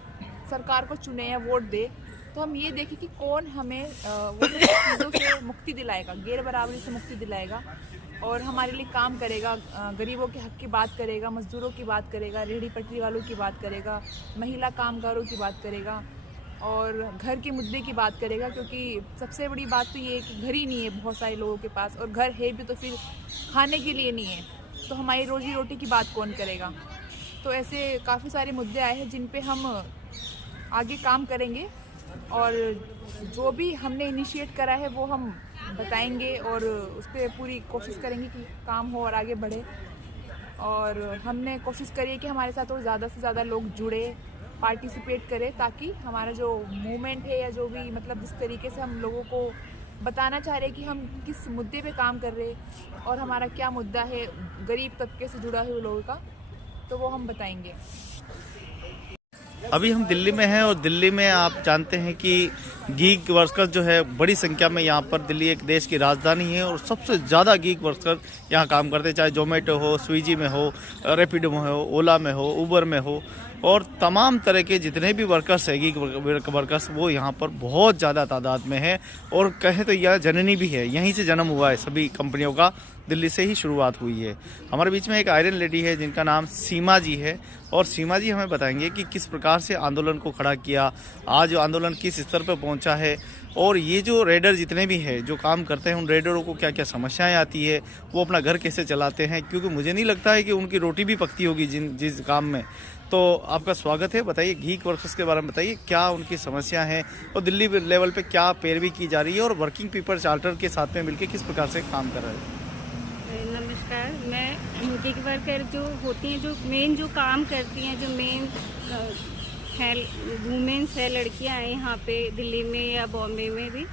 सरकार को चुने या वोट दे तो हम ये देखें कि कौन हमें वो चीज़ों से मुक्ति दिलाएगा, गैर बराबरी से मुक्ति दिलाएगा और हमारे लिए काम करेगा, गरीबों के हक की बात करेगा, मजदूरों की बात करेगा, रेहड़ी पटरी वालों की बात करेगा, महिला कामगारों की बात करेगा और घर के मुद्दे की बात करेगा। क्योंकि सबसे बड़ी बात तो ये है कि घर ही नहीं है बहुत सारे लोगों के पास और घर है भी तो फिर खाने के लिए नहीं है, तो हमारी रोजी रोटी की बात कौन करेगा। तो ऐसे काफ़ी सारे मुद्दे आए हैं जिन पे हम आगे काम करेंगे और जो भी हमने इनिशिएट करा है वो हम बताएंगे और उस पर पूरी कोशिश करेंगे कि काम हो और आगे बढ़े। और हमने कोशिश करी है कि हमारे साथ और ज़्यादा से ज़्यादा लोग जुड़े, पार्टिसिपेट करें, ताकि हमारा जो मूवमेंट है या जो भी मतलब जिस तरीके से हम लोगों को बताना चाह रहे हैं कि हम किस मुद्दे पे काम कर रहे हैं और हमारा क्या मुद्दा है गरीब तबके से जुड़ा हुए लोगों का, तो वो हम बताएंगे। अभी हम दिल्ली में हैं और दिल्ली में आप जानते हैं कि गीग वर्कर्स जो है बड़ी संख्या में यहाँ पर, दिल्ली एक देश की राजधानी है और सबसे ज़्यादा गीग वर्कर्स यहाँ काम करते हैं, चाहे जोमेटो हो, स्विगी में हो, रैपिडो में हो, ओला में हो, उबर में हो और तमाम तरह के जितने भी वर्कर्स है गीग वर्कर्स वो यहाँ पर बहुत ज़्यादा तादाद में है और कहें तो यह जननी भी है, यहीं से जन्म हुआ है सभी कंपनियों का, दिल्ली से ही शुरुआत हुई है। हमारे बीच में एक आयरन लेडी है जिनका नाम सीमा जी है और सीमा जी हमें बताएंगे कि किस प्रकार से आंदोलन को खड़ा किया, आज आंदोलन किस स्तर पर पहुंचा है और ये जो रेडर जितने भी हैं जो काम करते हैं उन रेडरों को क्या क्या समस्याएं आती है, वो अपना घर कैसे चलाते हैं, क्योंकि मुझे नहीं लगता है कि उनकी रोटी भी पकती होगी जिस काम में। तो आपका स्वागत है, बताइए गीग वर्कर्स के बारे में बताइए, क्या उनकी समस्या है और दिल्ली लेवल पे क्या पैरवी की जा रही है और वर्किंग पीपल चार्टर के साथ में मिलकर किस प्रकार से काम कर रहे हैं। नमस्कार, मैं गीग वर्कर जो होती हैं, जो मेन जो काम करती हैं, जो मेन है वुमेन्स है, लड़कियां हैं यहाँ पे दिल्ली में या बॉम्बे में भी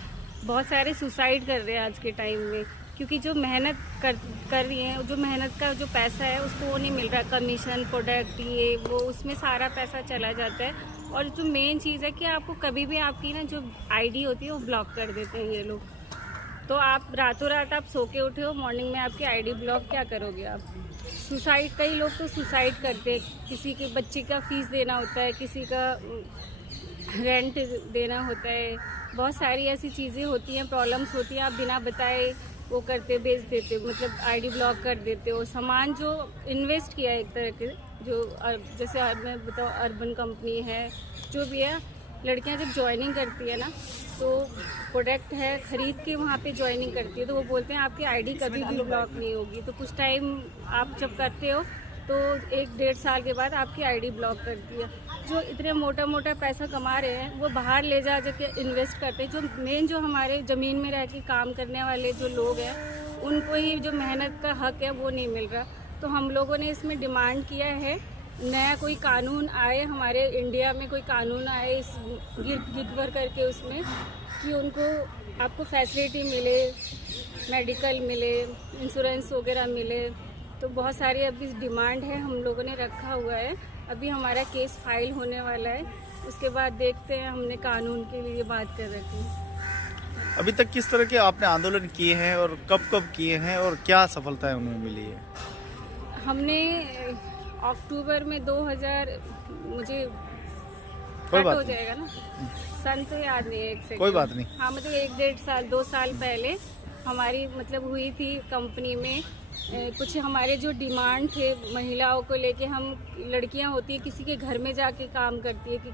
बहुत सारे सुसाइड कर रहे हैं आज के टाइम में, क्योंकि जो मेहनत कर रही हैं, जो मेहनत का जो पैसा है उसको वो नहीं मिल रहा, कमीशन, प्रोडक्ट, ये वो उसमें सारा पैसा चला जाता है। और जो मेन चीज़ है कि आपको कभी भी आपकी ना जो आईडी होती है वो ब्लॉक कर देते हैं ये लोग। तो आप रातों रात आप सो के उठे हो, मॉर्निंग में आपकी आईडी ब्लॉक, क्या करोगे आप? सुसाइड, कई लोग तो सुसाइड करते हैं, किसी के बच्चे का फीस देना होता है, किसी का रेंट देना होता है, बहुत सारी ऐसी चीज़ें होती हैं, प्रॉब्लम्स होती हैं, आप बिना बताए वो करते, बेच देते, मतलब आईडी ब्लॉक कर देते हो। सामान जो इन्वेस्ट किया है एक तरह के, जो जैसे मैं बताऊँ अर्बन कंपनी है, जो भी है, लड़कियां जब ज्वाइनिंग करती है ना तो प्रोडक्ट है ख़रीद के वहाँ पे ज्वाइनिंग करती है, तो वो बोलते हैं आपकी आईडी कभी भी ब्लॉक नहीं होगी। तो कुछ टाइम आप जब करते हो तो 1-1.5 साल के बाद आपकी आईडी ब्लॉक कर दिया। जो इतने मोटा मोटा पैसा कमा रहे हैं वो बाहर ले जा के इन्वेस्ट करते हैं। जो मेन जो हमारे ज़मीन में रह के काम करने वाले जो लोग हैं उनको ही जो मेहनत का हक है वो नहीं मिल रहा। तो हम लोगों ने इसमें डिमांड किया है नया कोई कानून आए, हमारे इंडिया में कोई कानून आए इस गिग वर्कर के उसमें, कि उनको आपको फैसिलिटी मिले, मेडिकल मिले, इंश्योरेंस वगैरह मिले। तो बहुत सारी अभी डिमांड है, हम लोगों ने रखा हुआ है। अभी हमारा केस फाइल होने वाला है, उसके बाद देखते हैं। हमने कानून के लिए बात कर रखी है। अभी तक किस तरह के आपने आंदोलन किए हैं और कब कब किए हैं और क्या सफलताएं उनमें मिली है? हमने अक्टूबर में 2000 मुझे कोई बात हो नहीं। जाएगा ना, सन तो याद नहीं है एक सेकंड। कोई बात नहीं। हाँ मतलब 1-1.5 साल 2 साल पहले हमारी मतलब हुई थी कंपनी में कुछ हमारे जो डिमांड थे महिलाओं को लेके। हम लड़कियां होती है किसी के घर में जाके काम करती है कि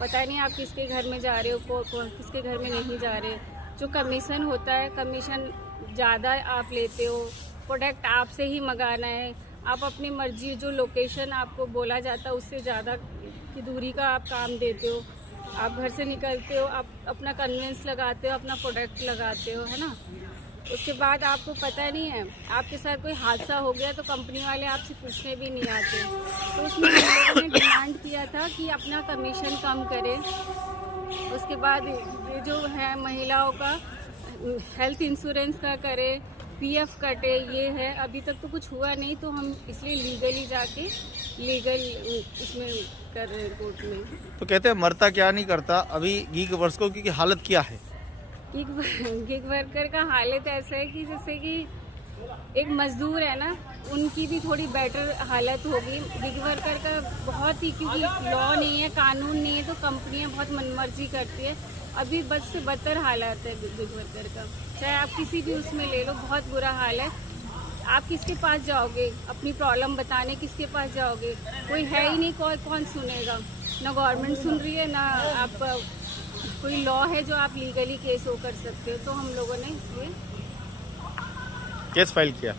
पता नहीं आप किसके घर में जा रहे हो, किसके घर में नहीं जा रहे। जो कमीशन होता है, कमीशन ज़्यादा आप लेते हो, प्रोडक्ट आपसे ही मंगाना है, आप अपनी मर्जी जो लोकेशन आपको बोला जाता है उससे ज़्यादा की दूरी का आप काम देते हो। आप घर से निकलते हो, आप अपना कन्वेंस लगाते हो, अपना प्रोडक्ट लगाते हो, है ना। उसके बाद आपको पता नहीं है आपके साथ कोई हादसा हो गया तो कंपनी वाले आपसे पूछने भी नहीं आते। तो उसमें हम लोगों ने डिमांड किया था कि अपना कमीशन कम करें। उसके बाद ये जो है महिलाओं का हेल्थ इंश्योरेंस का करे, पीएफ कटे, ये है। अभी तक तो कुछ हुआ नहीं, तो हम इसलिए लीगली जाके लीगल इसमें कर रहे हैं कोर्ट में। तो कहते हैं मरता क्या नहीं करता। अभी गीग वर्कर्स की हालत क्या है? गिग वर्कर का हालत ऐसा है कि जैसे कि एक मजदूर है ना, उनकी भी थोड़ी बेटर हालत होगी। गिग वर्कर का बहुत ही, क्योंकि लॉ नहीं है, कानून नहीं है, तो कंपनियां बहुत मनमर्जी करती है। अभी बद से बदतर हालत है गिग वर्कर का, चाहे आप किसी भी उसमें ले लो, बहुत बुरा हाल है। आप किसके पास जाओगे अपनी प्रॉब्लम बताने, किसके पास जाओगे? कोई है ही नहीं, कौन सुनेगा? ना गवर्नमेंट सुन रही है, ना आप कोई लॉ है जो आप लीगली केस वो कर सकते हो। तो हम लोगों ने इसलिए केस फाइल किया।